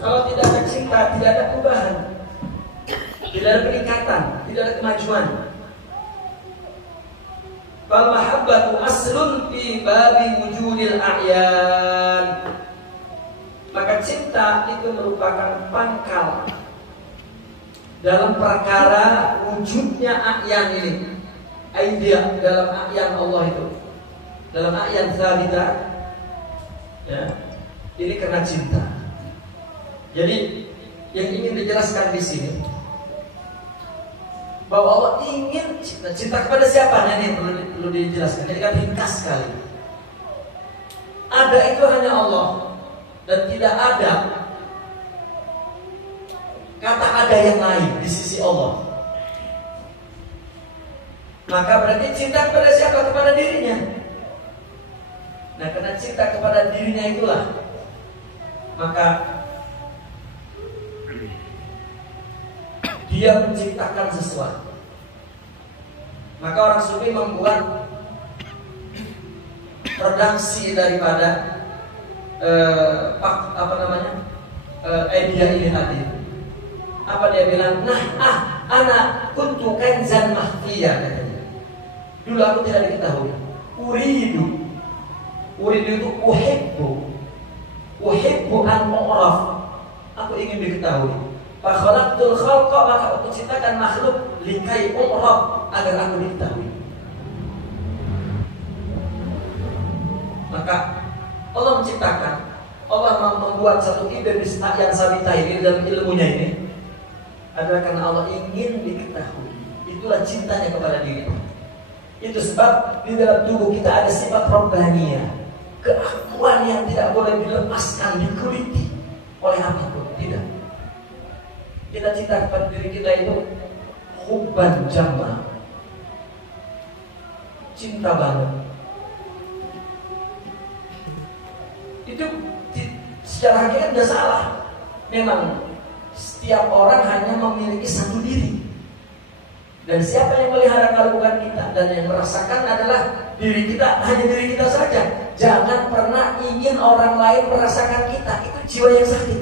Kalau tidak ada cinta, tidak ada perubahan, tidak ada peningkatan, tidak ada kemajuan. Fal mahabbatu aslun fi babi wujudil a'yan. Maka cinta itu merupakan pangkal dalam perkara wujudnya a'yan ini. Idea dalam a'yan Allah itu, dalam a'yan sabita, ya, ini karena cinta. Jadi yang ingin dijelaskan di sini bahwa Allah ingin cinta. Cinta kepada siapa? Nah, ini perlu dijelaskan. Jadi kan ringkas sekali. Ada itu hanya Allah, dan tidak ada kata ada yang lain di sisi Allah. Maka berarti cinta kepada siapa? Kepada dirinya. Nah, karena cinta kepada dirinya itulah, maka dia menciptakan sesuatu. Maka orang sufi membuat redaksi daripada idea ini tadi. Apa dia bilang? Ana kuntu kanzan mahfiyah, katanya. Dulu aku tidak diketahui. Uridu itu uhibbu an mu'raf. Aku ingin diketahui. Fa khalaqtul khalqa, maka aku ciptakan makhluk likai u'raf, agar aku diketahui. Maka Allah menciptakan, Allah membuat satu ide yang sabita ini dalam ilmunya ini adalah karena Allah ingin diketahui. Itulah cintanya kepada dirinya. Itu sebab di dalam tubuh kita ada sifat robbaniyah, keakuan yang tidak boleh dilepaskan, dikuliti oleh apapun. Tidak. Kita cinta kepada diri kita itu hubban jamma, cinta banget. Itu secara hakikat tidak salah. Memang setiap orang hanya memiliki satu diri, dan siapa yang melihara kalau bukan kita, dan yang merasakan adalah diri kita, hanya diri kita saja. Jangan pernah ingin orang lain merasakan kita. Itu jiwa yang sakit.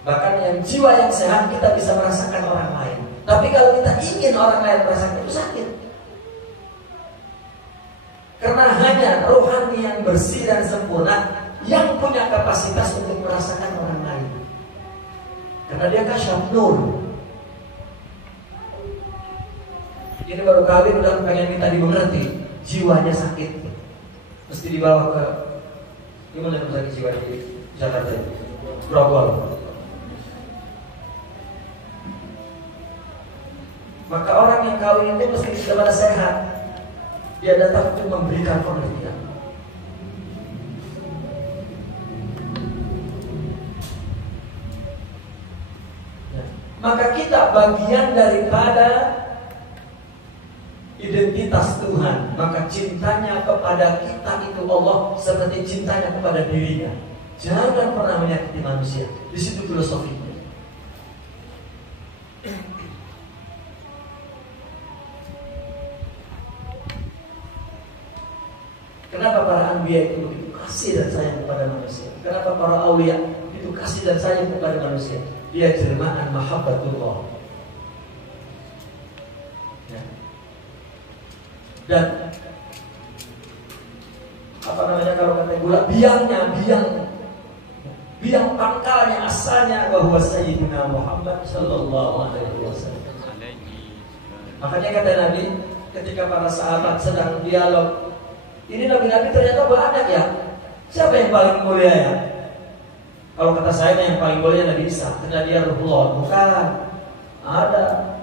Bahkan yang jiwa yang sehat kita bisa merasakan orang lain. Tapi kalau kita ingin orang lain merasakan, itu sakit. Karena hanya rohani yang bersih dan sempurna yang punya kapasitas untuk merasakan orang lain. Karena dia kasyaf nur. Ini baru kawin udah pengen minta dimengerti, jiwanya sakit, mesti dibawa ke gimana rumah sakit jiwa di Jakarta, Grogol. Maka orang yang kawin itu mesti secara sehat. Dia datang untuk memberikan pengertian. Maka kita bagian daripada identitas Tuhan. Maka cintanya kepada kita itu Allah seperti cintanya kepada dirinya. Jangan pernah menyakiti manusia. Di situ filosofinya. Kenapa para anbiya itu begitu kasih dan sayang kepada manusia? Kenapa para awliya itu kasih dan sayang kepada manusia? Dia jelmaan mahabbatullah. Ya. Dan apa namanya kalau kata gula, biang pangkalnya asalnya bahwa Sayyidina Muhammad sallallahu alaihi wasallam. Makanya kata Nabi ketika para sahabat sedang dialog, ini nabi-nabi ternyata banyak ya. Siapa yang paling mulia ya? Kalau kata saya yang paling mulia Nabi Isa, karena dia Ruhullah. Bukan. Ada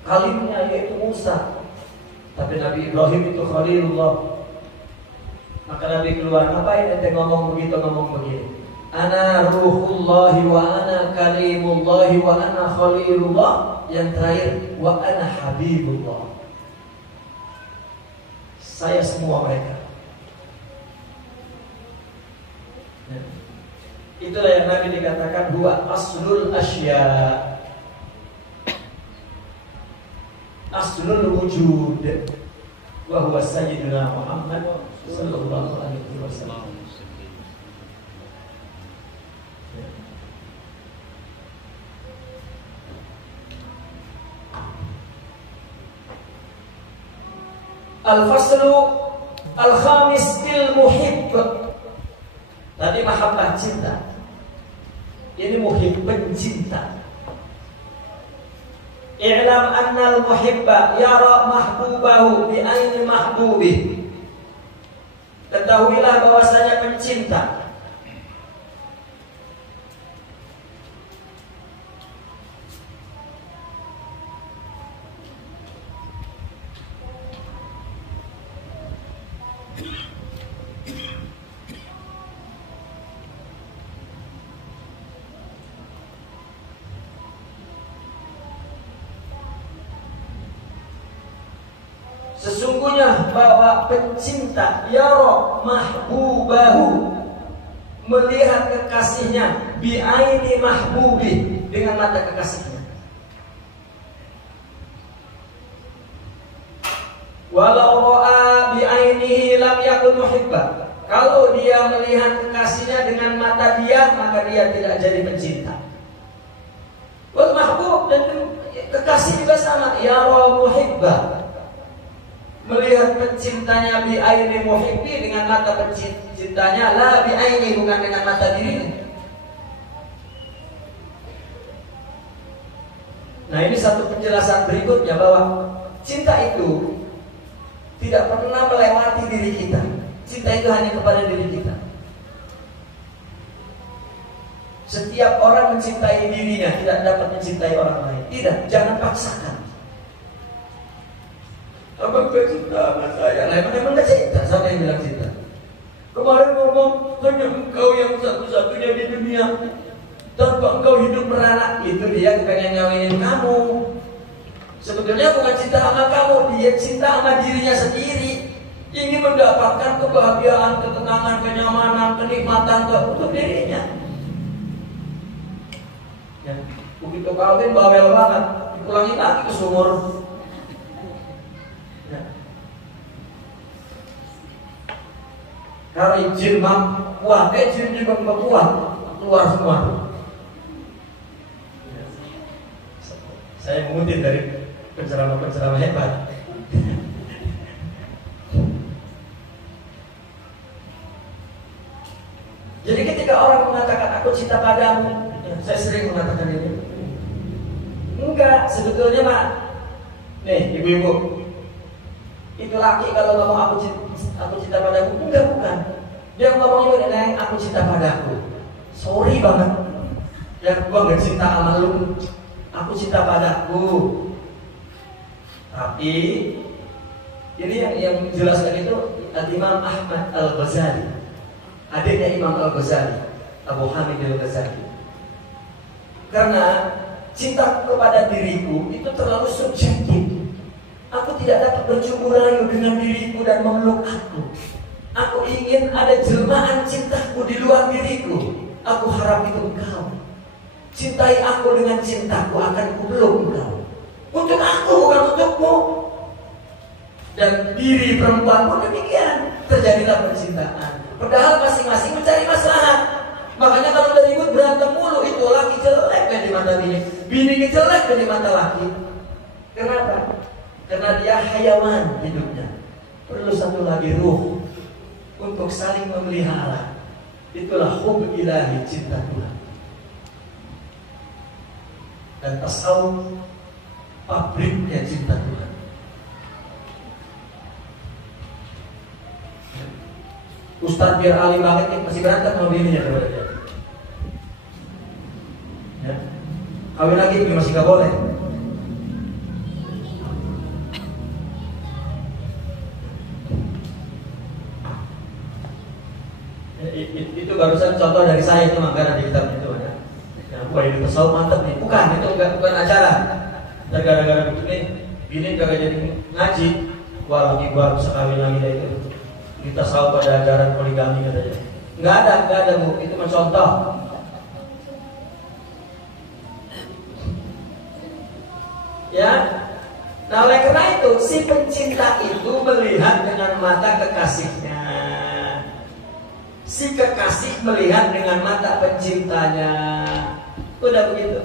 kalimnya yaitu Musa. Tapi Nabi Ibrahim itu Khalilullah. Maka Nabi keluar, ngapain ente ngomong begitu, ngomong begini? Ana Ruhullahi wa ana Kalimullahi wa ana Khalilullah. Yang terakhir, wa ana Habibullah. Saya semua mereka. Itulah yang Nabi dikatakan huwa aslul asya, aslul wujud, wa huwa sayyidina Muhammad sallallahu alaihi wasallam. Al-faslu al-khamis fil muhibb. Tadi mahabbah cinta. Ini muhibb pencinta. I'lam anna al-muhibba yara mahbubahu bi aini mahbubih. Ketahuilah bahwasanya pencinta sesungguhnya bahwa pencinta yara mahbubahu melihat kekasihnya bi'aini mahbubi dengan mata kekasihnya. Walau ra'a bi'ainihi lam yakun muhibba. Kalau dia melihat kekasihnya dengan mata dia, maka dia tidak jadi pencinta. Wal mahbub dan kekasih juga sama, yara muhibba. Melihat pencintanya bi aini muhibbi dengan mata pencintanya, la bi aini bukan dengan mata dirinya. Nah, ini satu penjelasan berikutnya bahwa cinta itu tidak pernah melewati diri kita. Cinta itu hanya kepada diri kita. Setiap orang mencintai dirinya, tidak dapat mencintai orang lain. Tidak, jangan paksakan. Abang gak cinta sama saya. Lah emang gak cinta? Siapa yang bilang cinta? Kemarin ngomong hanya engkau yang satu-satunya di dunia. Tanpa engkau hidup beranak. Itu dia pengen ngawinin kamu. Sebetulnya bukan cinta sama kamu, dia cinta sama dirinya sendiri. Ingin mendapatkan kebahagiaan, ketenangan, kenyamanan, kenikmatan untuk dirinya. Ya, begitu kawin bawel banget, dipulangi lagi ke sumur. Kalau izin kuat, izin juga kuat, keluar semua. Saya mengutip dari penceramah-penceramah hebat. Jadi ketika orang mengatakan aku cinta padamu, saya sering mengatakan ini. Enggak, sebetulnya Mak. Nih, ibu-ibu. Itu laki kalau ngomong aku cinta padaku, enggak, bukan. Dia ngomongnya Neng, aku cinta padaku. Sorry banget. Ya gua gak cinta sama lu. Aku cinta padaku. Tapi ini yang menjelaskan itu Imam Ahmad Al-Ghazali, adiknya Imam Al-Ghazali, Abu Hamid Al-Ghazali. Karena cinta kepada diriku itu terlalu subjektif. Aku tidak dapat bercumbu rayu dengan diriku dan memeluk aku. Aku ingin ada jelmaan cintaku di luar diriku. Aku harap itu engkau. Cintai aku dengan cintaku, akan kupeluk engkau. Untuk aku, bukan untukmu. Dan diri perempuan pun demikian. Terjadilah percintaan. Padahal masing-masing mencari maslahat. Makanya kalau udah ribut berantem mulu, itu laki jelek kan di mata bini, bini jelek kan di mata laki. Kenapa? Karena dia hayawan hidupnya. Perlu satu lagi ruh untuk saling memelihara. Itulah hub ilahi, cinta Tuhan. Dan tasawuf pabriknya cinta Tuhan. Ustadz biar alim banget masih berantem sama bininya daripada dia. Ya. Kawin lagi masih gak boleh. Itu barusan contoh dari saya, itu mangga di kitab itu ya. Nah, wah ini tasawuf mantap nih. Bukan, itu bukan acara. Dan gara-gara begini, bini kagak jadi ngaji. Wah lagi gua bisa kawin lagi deh itu. Kita tasawuf pada ajaran poligami katanya. Enggak ada Bu, itu mencontoh. Ya. Nah oleh karena itu si pencinta itu melihat dengan mata kekasihnya. Si kekasih melihat dengan mata pencintanya. Udah begitu.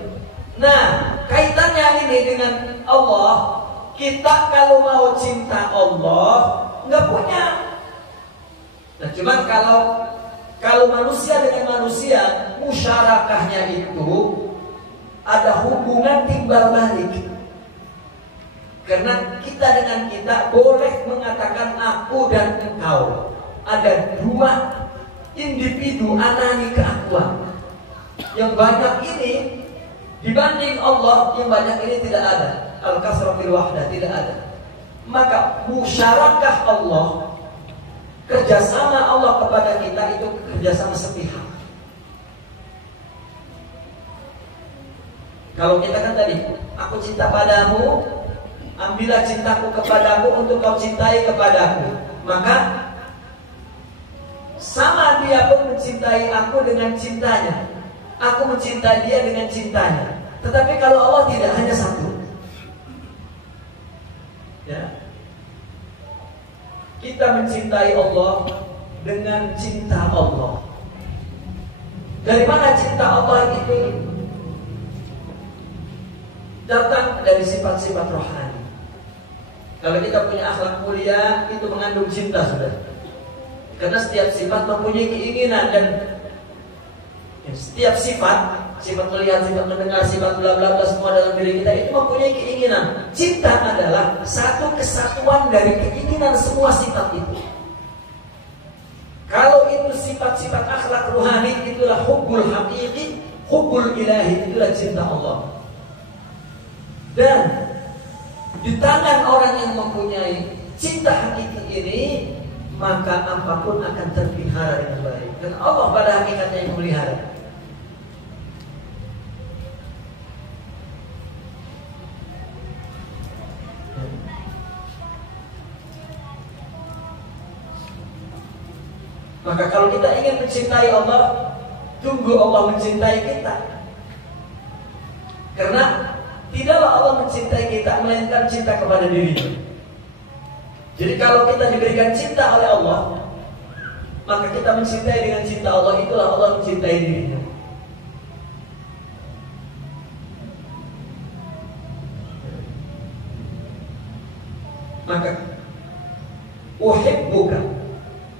Nah, kaitannya ini dengan Allah, Kita kalau mau cinta Allah nggak punya. Nah, cuman kalau manusia dengan manusia, musyarakahnya itu ada hubungan timbal balik. Karena kita dengan kita boleh mengatakan aku dan engkau. Ada dua individu anani keakuan. Yang banyak ini dibanding Allah, yang banyak ini tidak ada. Al-kasrah fil wahdah, tidak ada. Maka musyarakah Allah, kerjasama Allah kepada kita itu kerjasama sepihak. Kalau kita kan tadi, aku cinta padamu, ambillah cintaku kepadaku untuk kau cintai kepadaku. Maka sama dia pun mencintai aku dengan cintanya, aku mencintai dia dengan cintanya. Tetapi kalau Allah tidak, hanya satu. Ya. Kita mencintai Allah dengan cinta Allah. Dari mana cinta Allah itu? Datang dari sifat-sifat rohani. Kalau kita punya akhlak mulia, itu mengandung cinta sudah. Karena setiap sifat mempunyai keinginan, dan setiap sifat melihat, sifat mendengar, sifat bla bla bla, semua dalam diri kita itu mempunyai keinginan. Cinta adalah satu kesatuan dari keinginan semua sifat itu. Kalau itu sifat-sifat akhlak rohani, itulah hubbul haqiqi, hubbul ilahi, itulah cinta Allah. Dan di tangan orang yang mempunyai cinta hakiki ini, maka apapun akan terpelihara dengan baik. Dan Allah pada hakikatnya yang melihara. Maka kalau kita ingin mencintai Allah, tunggu Allah mencintai kita. Karena tidaklah Allah mencintai kita melainkan cinta kepada dirinya. Jadi kalau kita diberikan cinta oleh Allah, maka kita mencintai dengan cinta Allah, itulah Allah mencintai dirinya. Maka uhibbuka,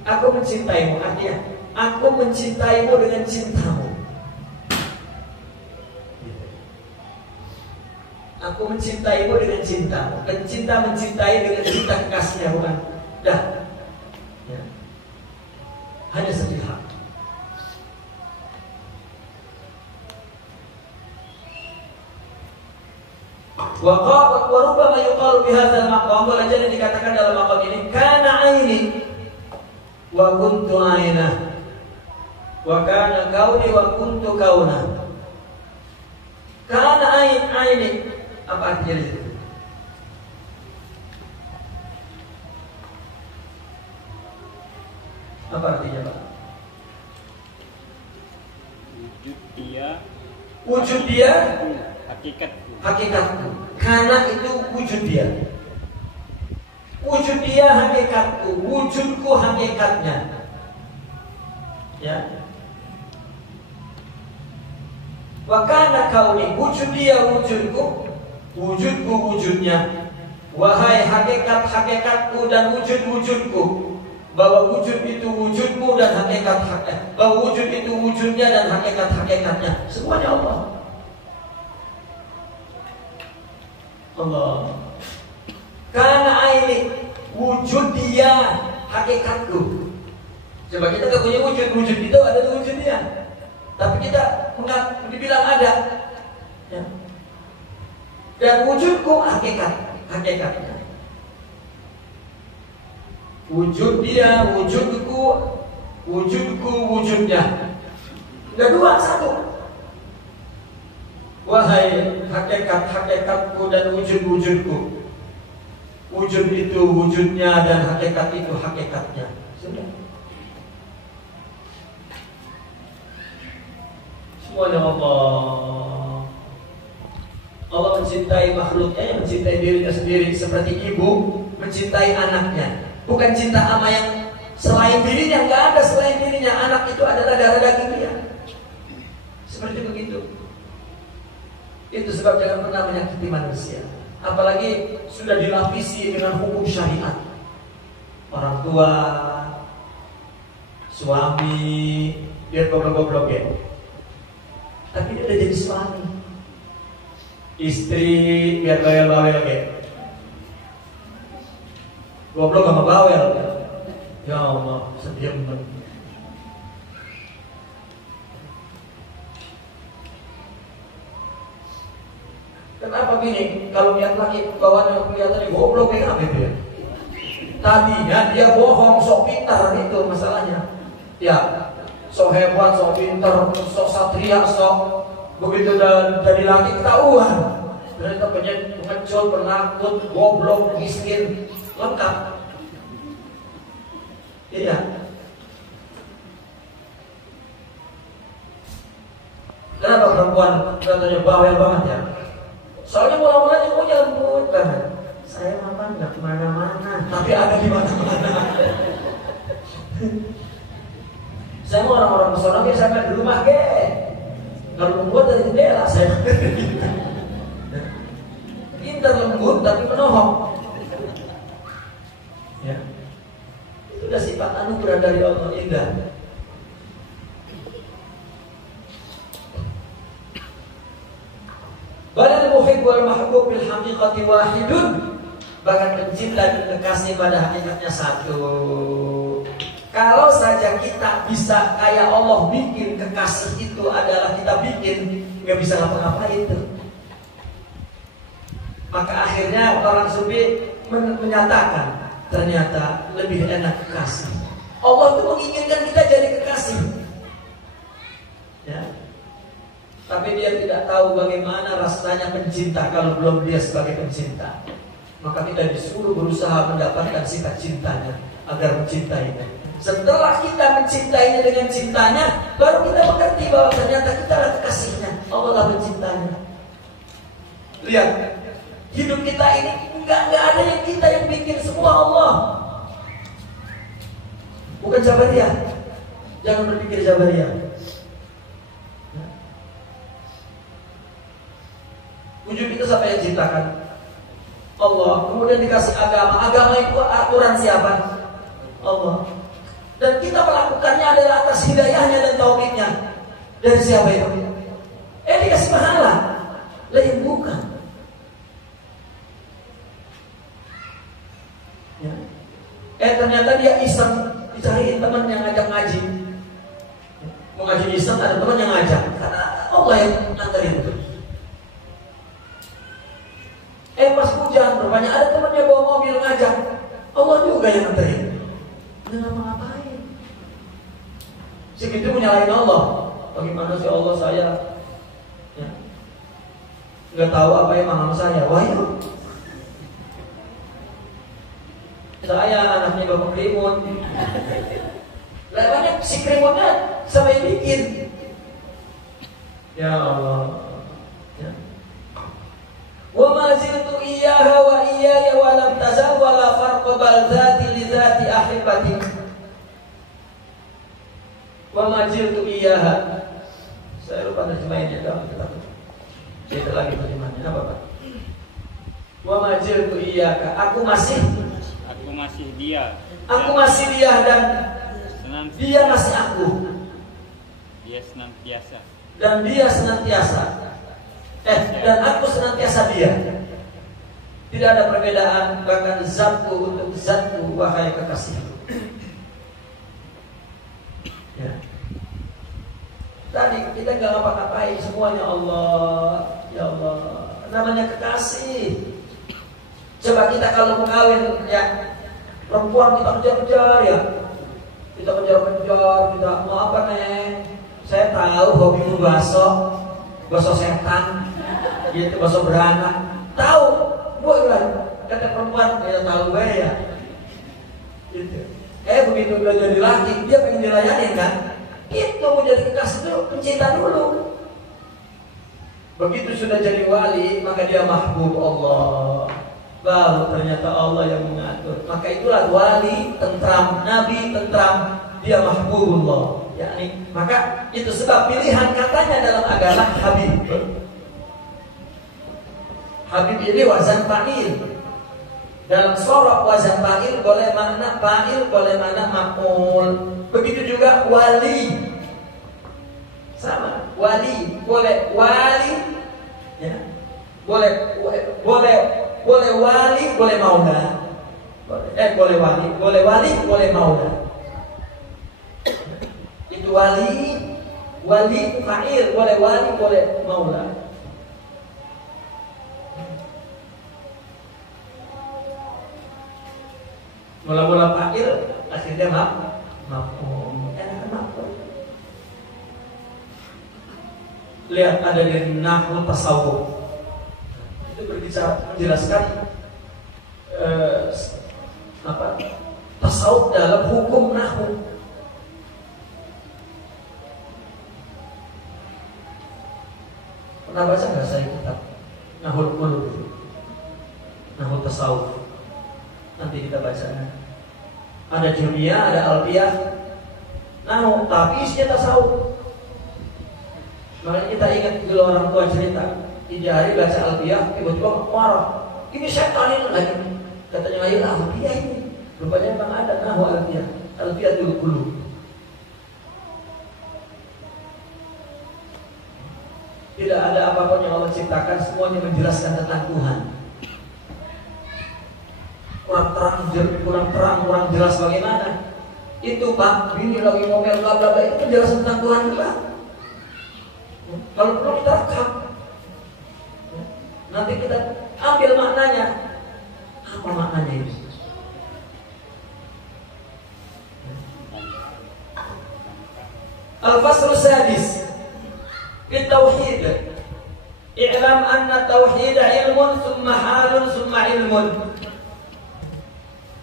aku mencintaimu, artinya aku mencintaimu dengan cintamu. Aku mencintaimu dengan cintamu. Dan cinta mencintai dengan cinta kekasihnya, bukan? Dah ya. Hanya sepihak. Wa rubbama yuqalu bi hadzal maqam, boleh jadi dikatakan dalam maqam ini, kana aini wa kuntu aina, wa kana kauni wa kuntu kauna. Kana aini, apa artinya itu? Apa artinya, Pak? Wujud dia, hakikatku. Karena itu wujud dia. Wujud dia hakikatku, wujudku hakikatnya. Ya. Wa kana kauni, wujud dia wujudku, wujudku wujudnya. Wahai hakikat-hakikatku dan wujud-wujudku, bahwa wujud itu wujudmu dan hakikat-hakikatnya, bahwa wujud itu wujudnya dan hakikat-hakikatnya, semuanya Allah. Allah. Karena aini, wujud dia hakikatku. Coba kita tak punya wujud itu ada wujud dia, tapi kita dibilang ada, ya. Dan wujudku hakikatnya. Wujud dia, wujudku, wujudnya. Tidak dua, satu. Wahai hakikat-hakikatku dan wujud-wujudku, wujud itu wujudnya dan hakikat itu hakikatnya. Sudah. Semuanya Allah. Allah mencintai makhluknya, yang mencintai dirinya sendiri, seperti ibu mencintai anaknya. Bukan cinta ama yang selain dirinya, nggak ada selain dirinya. Anak itu adalah darah daging dia. Seperti begitu. Itu sebab jangan pernah menyakiti manusia. apalagi sudah dilapisi dengan hukum syariat. Orang tua, suami, dia goblok-goblok ya. Tapi dia udah jadi suami. Istri biar bawel-bawel ya. Goblok sama bawel ya. Ya Allah, sedih banget. Kenapa gini? Kalau lihat lagi bawahnya kelihatannya goblok kayak apa itu ya? Tadinya dia bohong, sok pintar, itu masalahnya. Ya, sok hebat, sok pintar, sok satria, sok begitu dari laki ketahuan. Ternyata pengecut, penakut, goblok, miskin, lengkap. Iya. Kenapa perempuan katanya bawel banget ya? Soalnya mula-mulanya mau lembut banget. Saya mama nggak kemana-mana, tapi ada di mana-mana. Saya mau orang-orang pesona biasa sampai di rumah ke. Kalau membuat dari jendela saya. Pintar lembut tapi menohok. Ya. Itu udah sifat anugerah dari Allah, indah. Balal muhib wal mahbub bil haqiqati wahidun. Bahkan pencinta dan kekasih pada hakikatnya satu. Kalau saja kita bisa kayak Allah bikin kekasih itu adalah kita bikin, nggak bisa ngapa-ngapain itu. Maka akhirnya orang sufi menyatakan ternyata lebih enak kekasih. Allah itu menginginkan kita jadi kekasih. Ya. Tapi dia tidak tahu bagaimana rasanya pencinta kalau belum dia sebagai pencinta. Maka kita disuruh berusaha mendapatkan sifat cintanya agar mencintainya. Setelah kita mencintainya dengan cintanya, baru kita mengerti bahwa ternyata kita adalah kekasihnya, Allah lah pencintanya. Lihat, hidup kita ini nggak ada yang kita yang bikin, semua Allah. Bukan Jabariyah. Jangan berpikir Jabariyah. Wujud itu siapa yang ciptakan? Allah. Kemudian dikasih agama. Agama itu aturan siapa? Allah. Dan kita melakukannya adalah atas hidayahnya dan taufiknya. Dari siapa itu? Dikasih pahala. Lain bukan. Ya. Ternyata dia iseng, dicariin teman yang ngajak ngaji. Mau ngaji iseng, ada teman yang ngajak. Karena Allah yang nganterin itu. Pas hujan, rupanya ada temannya bawa mobil ngajak. Allah juga yang nganterin. Dia nggak ngapain. Segitu menyalahin Allah. Bagaimana sih Allah saya? Ya. Nggak tahu apa yang mahal saya. Wah itu. Saya anaknya Bapak Krimun. Lainnya si Krimunnya sama yang bikin. Ya Allah. Ya. Wa ma ziltu iyyaha wa iyaya wa lam tazal wa la farqa bal dzati li dzati ahibati. Wa ma ziltu iyyaha. Saya lupa terjemahannya dalam kitab. Kita lagi terjemahannya apa Pak? Wa ma ziltu iyyaka. Aku masih dia. Aku masih dia dan dia masih aku. Dia senantiasa. Dan dia senantiasa. Dan aku senantiasa dia. Tidak ada perbedaan, bahkan zatku untuk zatku, wahai kekasihku. Ya. Tadi kita nggak ngapa-ngapain, semuanya Allah. Ya Allah, namanya kekasih. Coba kita kalau mau kawin, ya perempuan kita kejar-kejar ya. Kita kejar-kejar, kita mau apa Neng? Saya tahu hobimu bakso setan. Gitu, bakso beranak. Tahu, boleh lah. Kata perempuan, dia tahu gue ya. Gitu. Begitu udah jadi laki, dia pengen dilayanin kan? Itu mau jadi kekasih dulu, pencinta dulu. Begitu sudah jadi wali, maka dia mahbub Allah. Baru ternyata Allah yang mengatur. Maka itulah wali, tentram, nabi, tentram, dia mahbubullah. Yakni, maka itu sebab pilihan katanya dalam agama Habib. Habib ini wazan fa'il. Dalam sorok wazan fa'il boleh makna fa'il, boleh makna maf'ul. Begitu juga wali. Sama, wali, boleh wali, ya. Boleh wali, boleh maula. Boleh wali, boleh maula. Itu wali fa'il, boleh wali, boleh maula. Mula-mula fa'il, akhirnya maf'ul. Enak maf'ul. Lihat ada di nahwu tasawuf. Itu berbicara menjelaskan tasawuf dalam hukum nahwu. Pernah baca nggak saya kitab Nahwul Qulub itu? Nahwu tasawuf. Nanti kita baca. Ada dunia, ada alfiyah nahwu, tapi isinya tasawuf. Makanya kita ingat dulu orang tua cerita, 3 hari baca alfiyah, tiba-tiba marah. Ini setan ini lagi. Katanya lain alfiyah ini. Rupanya memang ada nahwu alfiyah. Alfiyah dulu. Tidak ada apapun yang Allah ciptakan, semuanya menjelaskan tentang Tuhan. Kurang jelas bagaimana. Itu Pak, ini lagi ngomel bla bla bla, itu penjelasan tentang Tuhan juga. Kalau perlu kita rekam. Nanti kita ambil maknanya. Apa maknanya itu? Al-Fasl Sadis Tauhid. I'lam anna tauhid ilmun summa halun summa ilmun.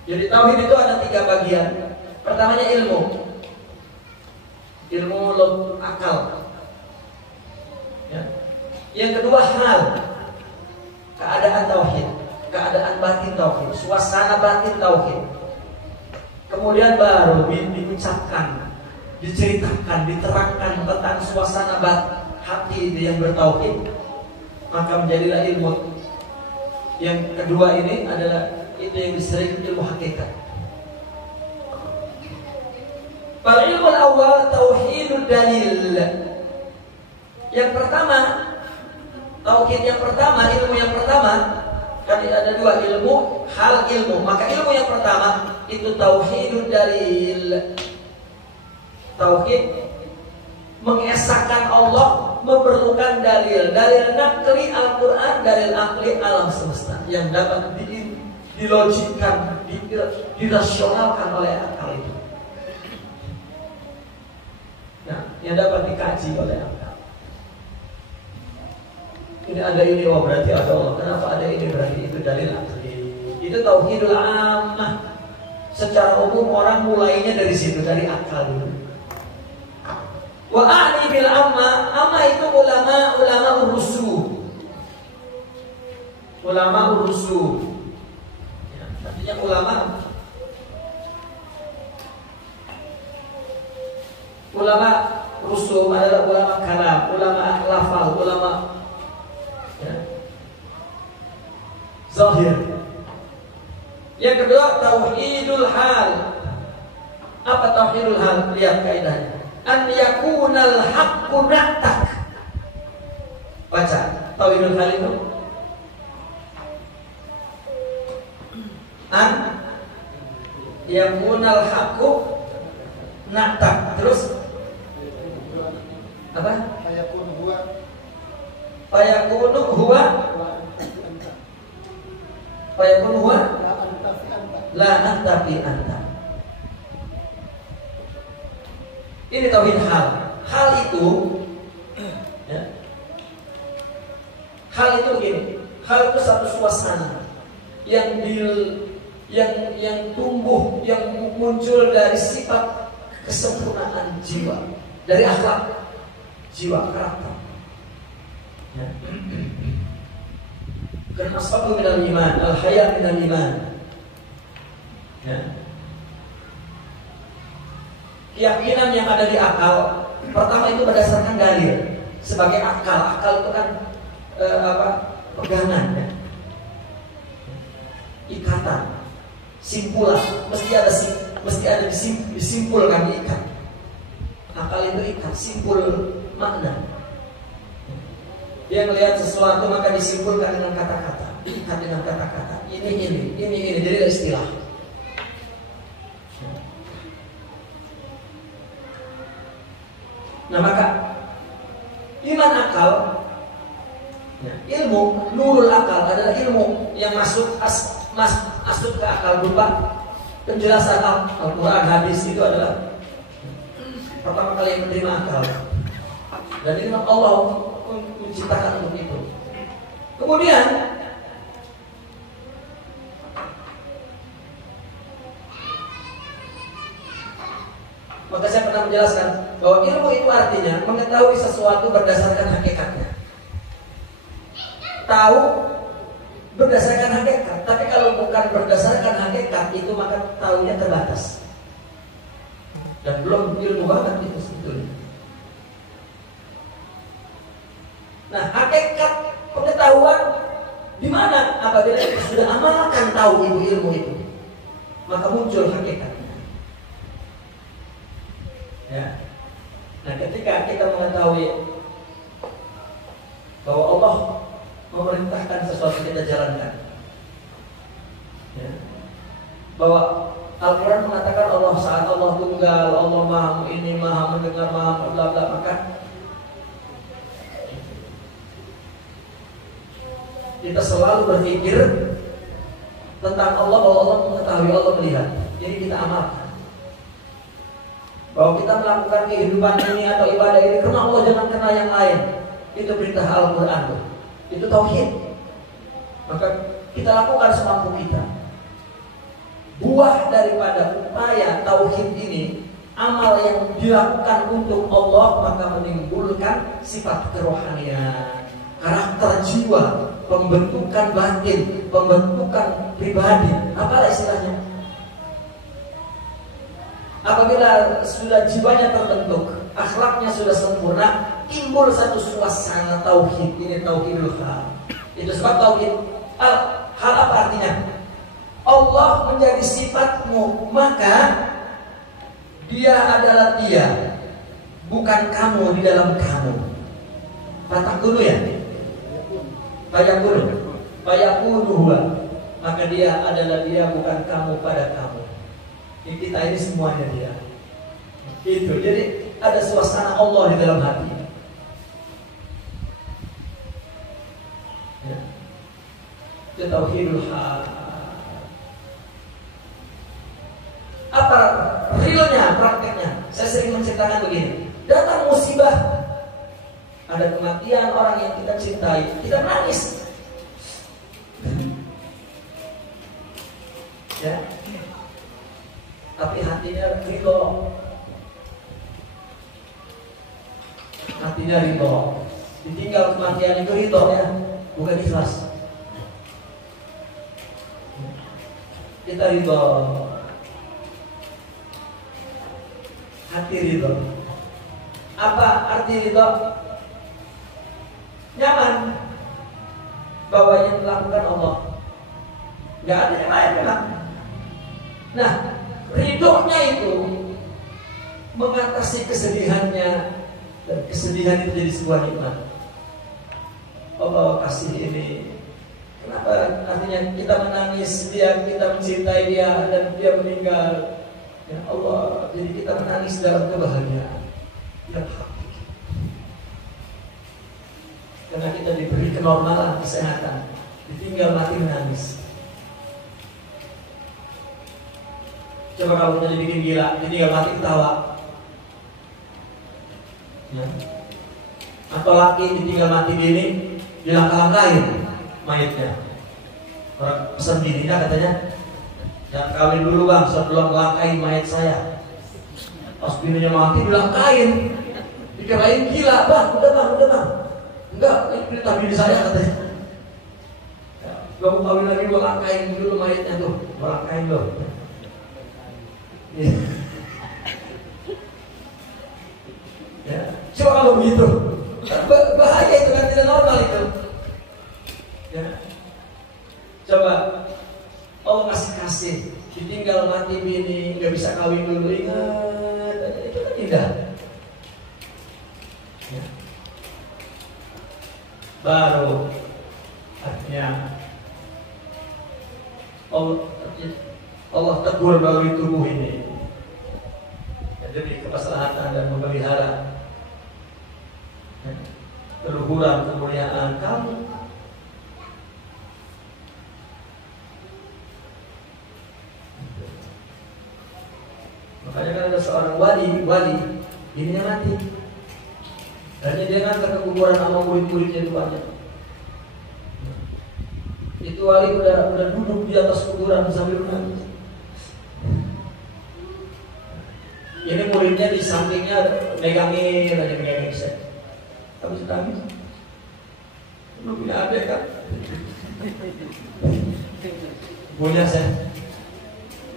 Jadi tauhid itu ada 3 bagian. Pertamanya ilmu akal. Ya. Yang kedua hal, keadaan tauhid, keadaan batin tauhid, suasana batin tauhid. Kemudian baru diucapkan, diceritakan, diterangkan tentang suasana hati yang bertauhid, maka menjadilah ilmu. Yang kedua ini adalah itu yang disebut ilmu hakikat. Pada ilmu awal tauhidud dalil. Yang pertama, tauhid yang pertama, ilmu yang pertama, kan ada 2 ilmu, hal ilmu. Maka ilmu yang pertama itu tauhidud dalil. Tauhid mengesahkan Allah memerlukan dalil. Dalil nakli Al-Quran, dalil akli alam semesta yang dapat dilogikkan, dirasionalkan oleh akal itu. Nah, yang dapat dikaji oleh akal. Ini ada ini, oh berarti ada Allah. Kenapa ada ini? Berarti itu dalil akli. Itu tauhidul ammah. Secara umum orang mulainya dari situ, dari akal dulu. Wa a'ni bil amma itu ulama urusul. Ulama urusul. Ya, artinya ulama urusul adalah ulama kalam, ulama lafal, ulama ya, zahir. Yang kedua tauhidul hal. Apa tauhidul hal? Lihat kaidahnya. An yakunal haqqu na'tak. Baca tauhidul hal itu. An yakunal haqqu na'tak. Terus apa? Fayakunu huwa la anta fi anta. Ini tauhid hal. Hal itu ya. Hal itu begini. Hal itu satu suasana yang tumbuh, yang muncul dari sifat kesempurnaan jiwa, dari akhlak jiwa, karakter. Ya. Karena asbabul minal iman, al-haya minal iman. Ya. Keyakinan yang ada di akal, pertama itu berdasarkan dalil. Sebagai akal itu kan pegangan, ya. ikatan, simpulan, mesti ada disimpulkan ikat. Akal itu ikat, simpul makna. Dia melihat sesuatu maka disimpulkan dengan kata-kata, ikat dengan kata-kata. Ini, jadi ada istilah. Nah maka iman akal, ilmu nurul akal adalah ilmu yang masuk ke akal berupa penjelasan Al-Quran, hadis. Itu adalah pertama kali yang menerima akal. Dan ini Allah menciptakan untuk itu. Kemudian maka saya pernah menjelaskan bahwa ilmu itu artinya mengetahui sesuatu berdasarkan hakikatnya. Tahu berdasarkan hakikat. Tapi kalau bukan berdasarkan hakikat itu maka tahunya terbatas. Dan belum ilmu banget itu sebetulnya. Nah, hakikat pengetahuan di mana? Apabila kita sudah amalkan tahu ilmu itu, maka muncul hakikatnya. Ya. Nah, ketika kita mengetahui bahwa Allah memerintahkan sesuatu kita jalankan, ya. Bahwa Al-Quran mengatakan Allah saat Allah tunggal, Allah maha ini, maha mendengar, maha bla bla, maka kita selalu berpikir tentang Allah, bahwa Allah mengetahui, Allah melihat. Jadi kita amalkan bahwa kita melakukan kehidupan ini atau ibadah ini karena Allah, jangan karena yang lain. Itu perintah Al-Quran, itu tauhid. Maka kita lakukan semampu kita. Buah daripada upaya tauhid ini, amal yang dilakukan untuk Allah, maka menimbulkan sifat kerohanian, karakter jiwa, pembentukan batin, pembentukan pribadi. Apa istilahnya? Apabila sudah jiwanya terbentuk, akhlaknya sudah sempurna, timbul satu suasana tauhid. Ini tauhidul hal. Itu sebab tauhid hal apa artinya? Allah menjadi sifatmu, maka Dia adalah Dia, bukan kamu di dalam kamu. Patah dulu ya. Fayakunu huwa, maka Dia adalah Dia, bukan kamu pada kamu. Ini kita ini semuanya Dia. Itu. Jadi ada suasana Allah di dalam hati. Ya. Itu tauhidul hal. Apa realnya, prakteknya? Saya sering menceritakan begini. Datang musibah, ada kematian orang yang kita cintai, kita menangis. Ya. Tapi hatinya ridho. Hatinya ridho. Ditinggal kematian itu ridho ya, bukan ikhlas. Kita ridho. Hati ridho. Apa arti ridho? Nyaman bahwa yang dilakukan Allah, nggak ada yang lain memang. Nah, ridhonya itu mengatasi kesedihannya, dan kesedihan itu jadi sebuah nikmat. Allah kasih ini. Kenapa? Artinya kita menangis dia, kita mencintai dia, dan dia meninggal. Ya Allah, jadi kita menangis dalam kebahagiaan yang hakiki. Karena kita diberi kenormalan, kesehatan, ditinggal mati menangis. Coba kalau kita dibikin gila, ditinggal mati ketawa. Ya. Atau laki ditinggal mati gini, dilangkah-langkahin mayatnya. Orang pesan bininya katanya, jangan kawin dulu bang, sebelum langkahin mayat saya. Pas bininya mati dilangkahin, dikirain gila. Bang, udah bang. Enggak, ini bini saya katanya. Gak mau kawin lagi, gue langkahin dulu mayatnya tuh. Gue langkahin loh. Ya, coba kalau begitu, bahaya itu kan, tidak normal itu. Ya. Coba Allah kasih, ditinggal mati bini, nggak bisa kawin dulu, ingat, itu kan indah. Ya. Baru artinya Allah tegur melalui tubuh ini. Jadi kemaslahatan dan memelihara keluhuran kemuliaan kamu. Makanya kan ada seorang wali ini mati. Dan dia ngantar ke kuburan sama murid-muridnya itu banyak. Itu wali udah duduk di atas kuburan sambil menangis. Ini muridnya di sampingnya megangin saya. Kamu sedang lu punya adik kan? Punya saya.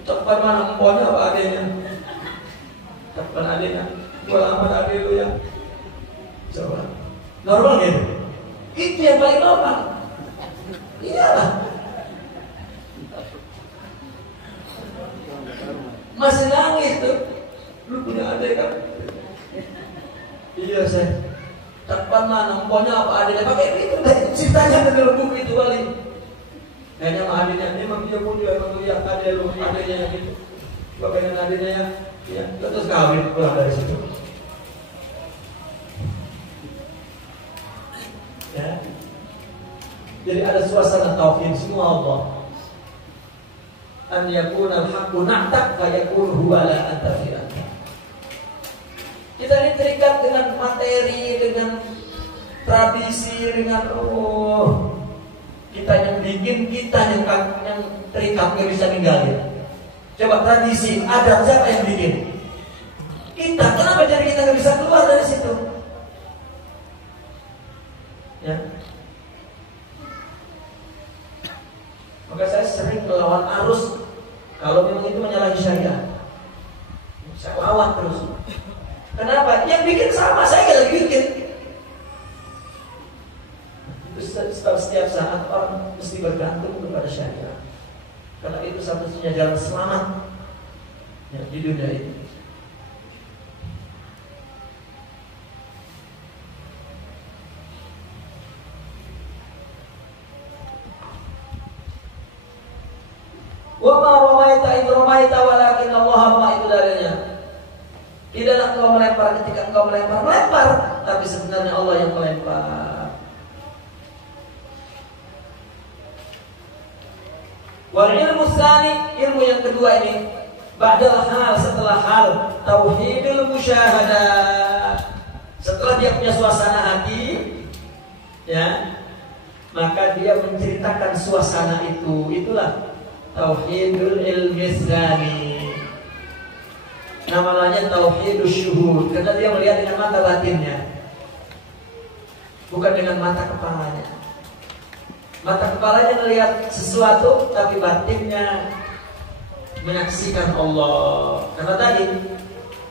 Cepat mana emponya apa adiknya? Cepat adiknya. Gua lama adik lu ya. Coba. Normal gitu. Itu yang paling normal. Iyalah. Masih nangis tuh. Lu punya adik kan? Iya saya. Tepat mana? Pokoknya apa adiknya? Pakai itu dari ceritanya dari buku itu wali. Kayaknya sama adiknya ini memang dia punya emang lihat adik lu adiknya gitu. Gua pengen adiknya ya. Terus kawin pulang dari situ. Ya. Jadi ada suasana tauhid semua Allah. An yakuna al-haqqu na'tak fa yakunu huwa la anta fi anta. Kita ini terikat dengan materi, dengan tradisi, dengan kita yang bikin, kita yang terikat, nggak bisa ninggalin. Coba tradisi, adat siapa yang bikin? Kita. Kenapa jadi kita nggak bisa keluar dari situ? Ya. Maka saya sering melawan arus kalau memang itu menyalahi syariat. Saya lawan terus. Kenapa? Yang bikin sama, saya lagi bikin. Setiap saat orang mesti bergantung kepada syariat. Karena itu satu-satunya jalan selamat ya, di dunia ini. Wa ma ramaita id ramaita walakin Allah rama, itu dalilnya. Tidaklah engkau melempar ketika engkau melempar, tapi sebenarnya Allah yang melempar. Wal ilmu tsani, ilmu yang kedua ini, ba'dal hal, setelah hal, tauhidul musyahadah. Setelah dia punya suasana hati, ya, maka dia menceritakan suasana itu. Itulah tauhidul ilmi tsani. Namanya tauhidus syuhud, karena dia melihat dengan mata batinnya, bukan dengan mata kepalanya. Mata kepalanya melihat sesuatu, tapi batinnya menyaksikan Allah. Karena tadi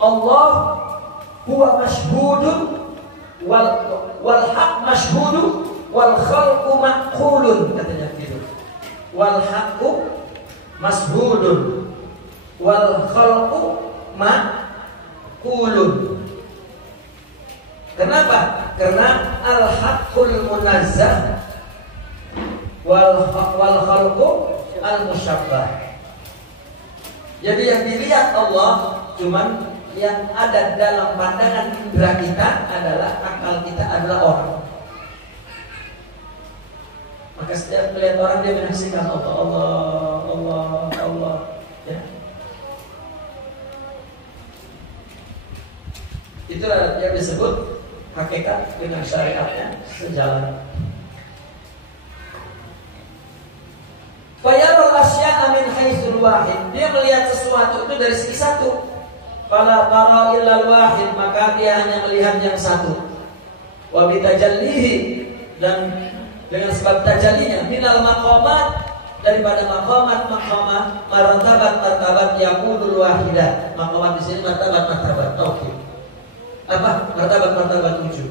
Allah huwa mashhudun wal haq mashhudun wal khalqu maqulun, katanya gitu. Wal haqqu mashhudun wal khalqu maqulun. Kenapa? Karena al-haqqul munazzah wal khalqu al-musyabbah. Jadi yang dilihat Allah cuman yang ada dalam pandangan indera kita adalah akal kita adalah orang. Maka setiap melihat orang dia menyaksikan Allah, ya. Itulah yang disebut hakikat dengan syariatnya sejalan. Fayarul asya'a min haitsul wahid. Dia melihat sesuatu itu dari segi satu. Fala tara illal wahid, maka dia hanya melihat yang satu. Wa bitajallihi, dan dengan sebab tajallinya minal maqamat, daripada maqamat martabat yaqulul wahidah. Maqamat di sini martabat tauhid. Apa? Martabat wujud.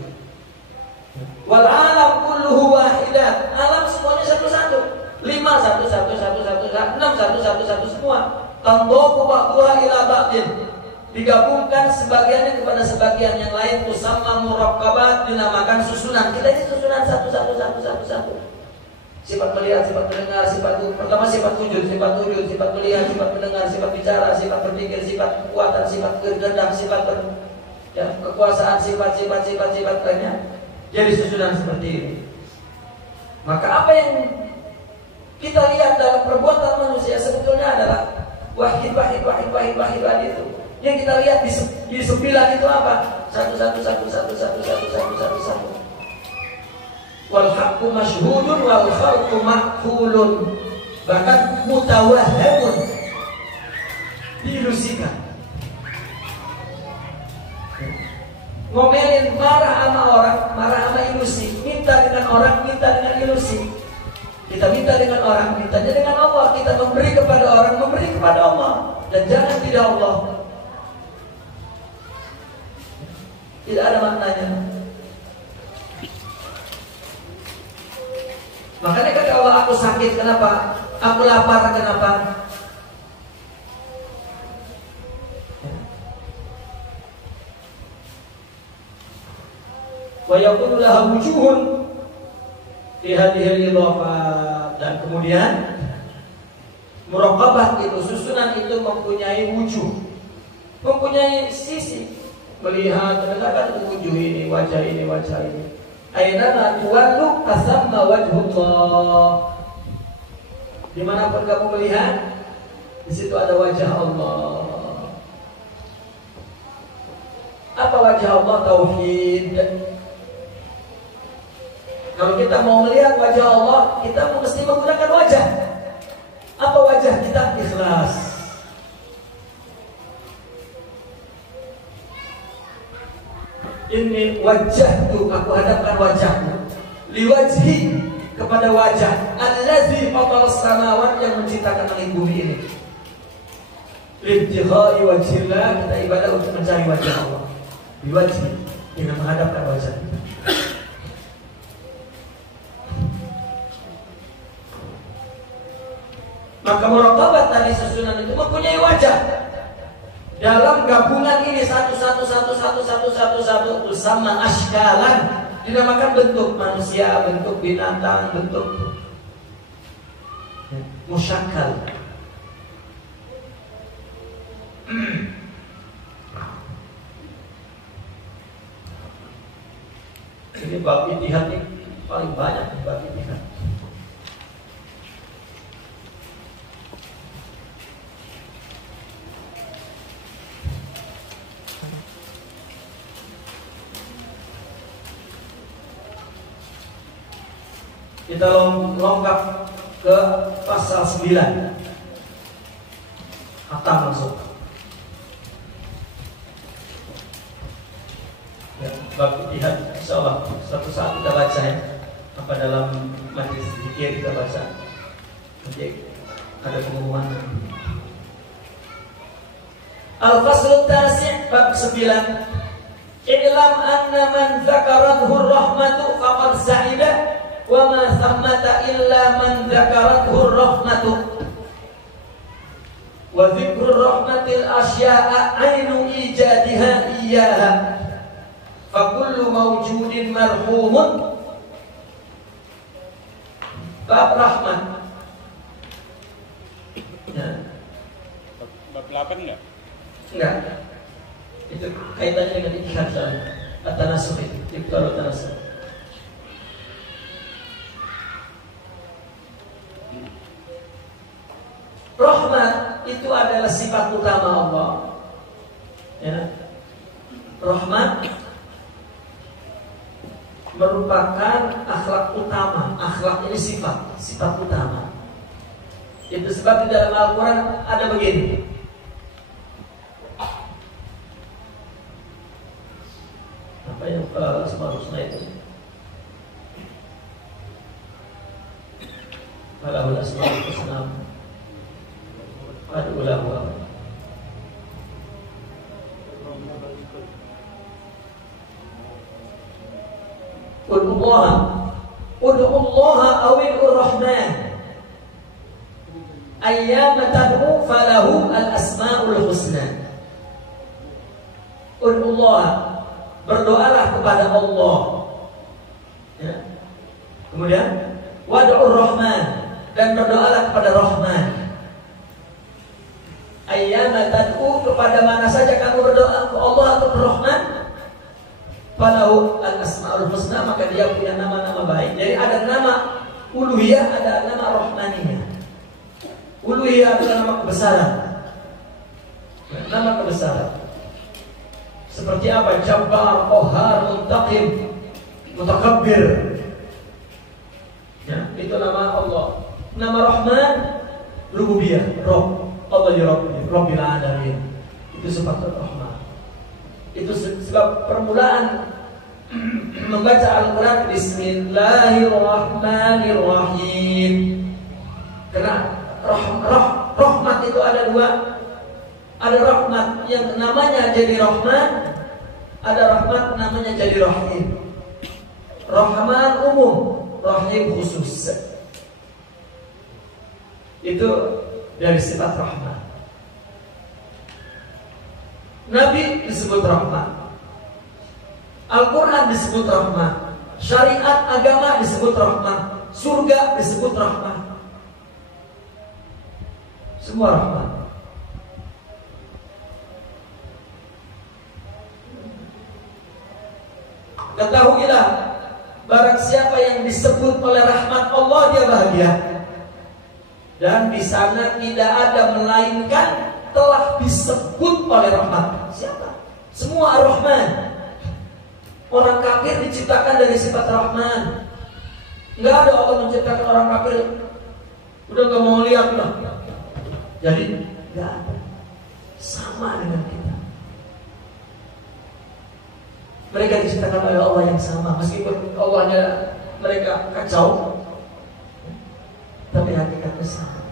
Wal alam kulluhu wahidah. Alam semuanya satu-satu. 5 1 1 1 1 6 1 1 1 semua. Tandoku ba'duha ila ba'din. Digabungkan sebagiannya kepada sebagian yang lain, tusamma muraqqabat, dinamakan susunan. Kita ini susunan 1 1 1 1 1. Sifat melihat, sifat mendengar, pertama sifat wujud, sifat melihat, sifat mendengar, sifat bicara, sifat berpikir, sifat kekuatan, sifat kehendak, kekuasaan, sifat lainnya. Jadi susunan seperti ini. Maka apa yang kita lihat dalam perbuatan manusia sebetulnya adalah wahid itu. Yang kita lihat di 9 itu apa? 1 1 1 1 1 1 1 1 1 1. Wal haqqu masyhudun wal khalqu ma'qulun. Bahkan mutawahhamun, diilusikan. Ngomelin, marah sama orang, marah sama ilusi. Minta dengan orang, minta dengan ilusi. Kita minta dengan orang, mintanya dengan Allah. Kita memberi kepada orang, memberi kepada Allah. Dan jangan tidak Allah. Tidak ada maknanya. Makanya kata Allah, aku sakit, kenapa? Aku lapar, kenapa? Wa yakunu laha wujuhun fi hadhihi al-idhafat. Dan kemudian muraqabah itu, susunan itu mempunyai wujuh, mempunyai sisi. Melihat, mendengarkan wujud ini, wajah ini, wajah ini. Aina tuwallu fasamma wajhullah. Dimanapun kamu melihat, di situ ada wajah Allah. Apa wajah Allah? Tauhid. Kalau kita mau melihat wajah Allah, kita mesti menggunakan wajah. Apa wajah kita? Ikhlas. Ini wajah tuh, aku hadapkan wajahku liwajhi, kepada wajah allazi fataras samawat, yang menciptakan langit bumi ini. Ibtighai wajhillah, kita ibadah untuk mencari wajah Allah. Liwajhi, dengan menghadapkan wajah. Maka muraqabah tadi, susunan itu mempunyai wajah. Dalam gabungan ini 1 1 1 1 1 1 1 bersama askalan, dinamakan bentuk manusia, bentuk binatang, bentuk musyakkal. Ini bab ijtihad ini paling banyak, bab ijtihad. Kita longkap ke pasal 9. Hatam langsung. Ya, bab ijtihad insyaallah suatu saat kita baca ya. Apa dalam majlis zikir kita baca. Nanti ada pengumuman. Al-Fasl Tasi' bab 9. I'lam anna man dzakarathu rahmatu faqad sa'ida wa ma thammata illa man dzakarathu rahmatu wa dzikru rahmatil asya'a ainu ijadiha iyyaha fa kullu mawjudin marhumun. Bab rahmat ya. Bab 8 enggak? Enggak. Itu kaitannya dengan ijtihad at-tanasukh itu, ibtal tanasukh. Rahmat itu adalah sifat utama Allah. Ya. Rahmat merupakan akhlak utama. Akhlak ini sifat utama. Itu sebab di dalam Al-Quran ada begini. Apa yang Asmaul Husna itu? Falahul Asmaul Husna. Adulah. Ud'ullaha awil Rahman Ayyama tad'u falahu al-asmaul husna. Ud'ullah, berdoalah kepada Allah. Ya. Kemudian wad'ur rahman, dan berdoalah kepada Rahman. Ayyama tad'u, kepada mana saja kamu berdoa, ke Allah atau ke Rahman, falahu al-asmaul husna, maka dia punya nama-nama baik. Jadi ada nama uluhiyah, ada nama rahmaniyah. Uluhiyah adalah nama kebesaran. Nama kebesaran. Seperti apa? Jabbar, Qahhar, Muntaqim, Mutakabbir. Ya, itu nama Allah. Nama Rahman, Rububiyah, Rabb. Allah ya Rabbil Alamin. Itu sifat Rahman. Itu sebab permulaan membaca Al-Quran Bismillahirrahmanirrahim. Karena rahmat itu ada dua. Ada rahmat yang namanya jadi Rahman, ada rahmat namanya jadi Rahim. Rahman umum, Rahim khusus. Itu dari sifat rahmat. Nabi disebut rahmat, Al-Quran disebut rahmat, syariat agama disebut rahmat, surga disebut rahmat. Semua rahmat. Ketahuilah, barang siapa yang disebut oleh rahmat Allah, dia bahagia. Dan di sana tidak ada melainkan telah disebut oleh rahmat. Siapa? Semua Ar-Rahman. Orang kafir diciptakan dari sifat Rahman. Nggak ada Allah menciptakan orang kafir udah nggak mau lihat lah. Jadi nggak ada. Sama dengan kita. Mereka diciptakan oleh Allah yang sama, meskipun Allahnya mereka kacau, tapi hakikatnya sama.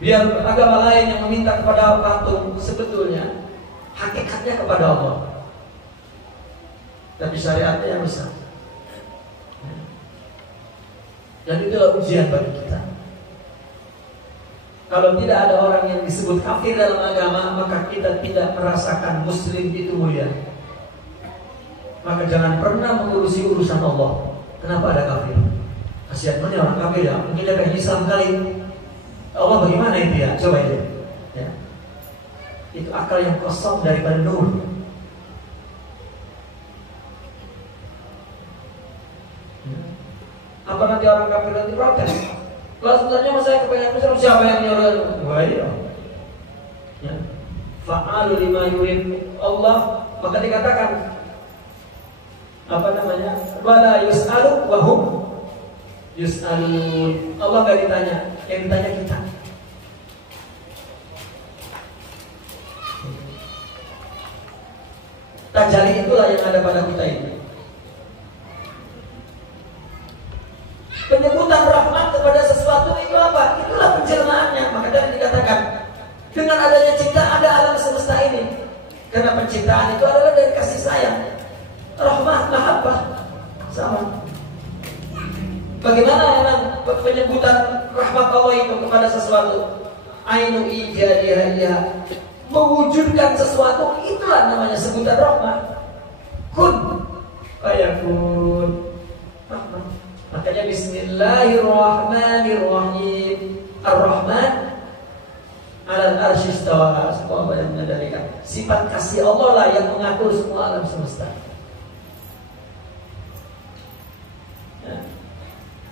Biar agama lain yang meminta kepada patung, sebetulnya hakikatnya kepada Allah, tapi syariatnya yang besar. Dan itulah ujian bagi kita. Kalau tidak ada orang yang disebut kafir dalam agama, maka kita tidak merasakan Muslim itu mulia. Maka jangan pernah mengurusi urusan Allah. Kenapa ada kafir? Kasihan banget orang kafir ya. Mungkin dia pengen Islam kali. Allah bagaimana itu ya? Coba itu. Ya. Itu akal yang kosong daripada nur. Apa nanti orang kafir nanti protes? Kalau sebenarnya saya kepengen Muslim, siapa yang nyuruh? Wah iya. Ya. Fa'alu lima yurid Allah, maka dikatakan apa namanya? Wala yus'alu wa hum yus'alun. Allah gak ditanya, yang ditanya kita. Tajalli itulah yang ada pada kita ini. Penyebutan rahmat kepada sesuatu itu apa? Itulah penjelmaannya. Maka tadi dikatakan dengan adanya cinta ada alam semesta ini. Karena penciptaan itu adalah dari kasih sayang. Rahmat, mahabbah sama. Bagaimana memang penyebutan rahmat Allah itu kepada sesuatu? Ainu ijadiyah, mewujudkan sesuatu, itulah namanya sebutan rahmat. Kun fayakun. Rahmat. Makanya Bismillahirrahmanirrahim. Ar-Rahman alal arsy istawa. Semua badan mengendalikan. Sifat kasih Allah lah yang mengatur semua alam semesta. Ya.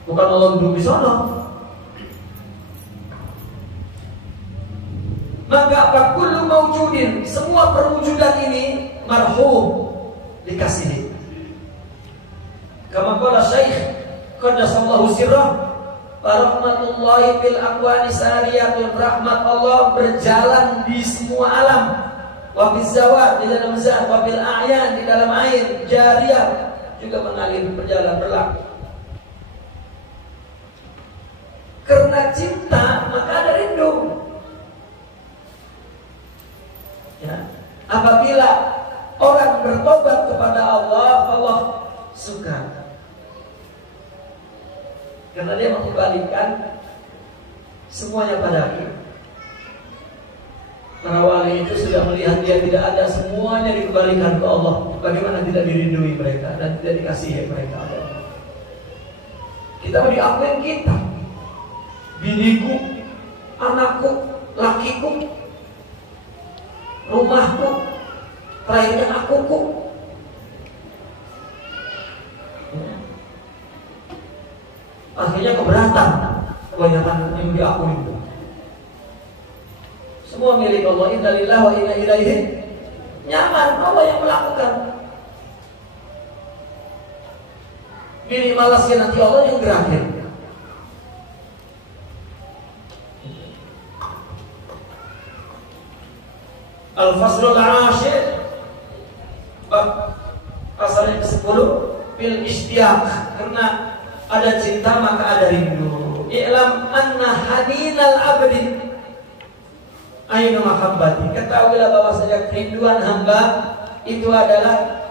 Bukan Allah duduk di sana. Maka apa kullu mawjudin, semua perwujudan ini marhum, dikasihi. Kama qala Syekh Qaddasallahu sirrah, rahmatullahi fil aqwani sariyatun, rahmat Allah berjalan di semua alam. Wa fil zawat, di dalam zat, wa fil a'yan, di dalam air, jariyah juga mengalir, berjalan, berlaku. Karena cinta maka ada rindu. Ya. Apabila orang bertobat kepada Allah, Allah suka. Karena kembalikan semuanya padanya. Para wali itu sudah melihat dia tidak ada, semuanya dikembalikan ke Allah. Bagaimana tidak dirindui mereka dan tidak dikasihi mereka? Kita mau diakuin kita, biniku, anakku, lakiku, rumahku, terakhirnya akuku. Akhirnya keberatan kebanyakan yang diakui itu. Semua milik Allah. Inna lillahi wa inna ilaihi. Nyaman Allah yang melakukan. Pilih malasnya nanti Allah yang berakhir. Al-Faslul Ashir, pasal yang ke-10, bil ishtiyaq, karena ada cinta maka ada rindu. I'lam anna hadinal abdi ainu mahabbati. Ketahuilah bahwasanya kerinduan hamba itu adalah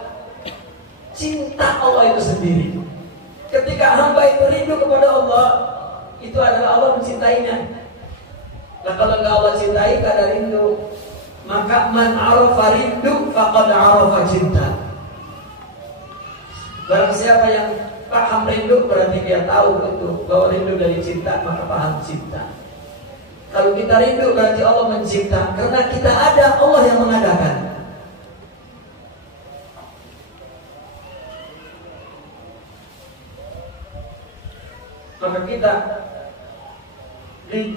cinta Allah itu sendiri. Ketika hamba itu rindu kepada Allah, itu adalah Allah mencintainya. Nah kalau enggak Allah cintai, enggak ada rindu. Maka man arafa rindu faqad arafa cinta. Barang siapa yang paham rindu, berarti dia tahu betul bahwa rindu dari cinta, maka paham cinta. Kalau kita rindu berarti Allah mencipta. Karena kita ada, Allah yang mengadakan. Maka kita di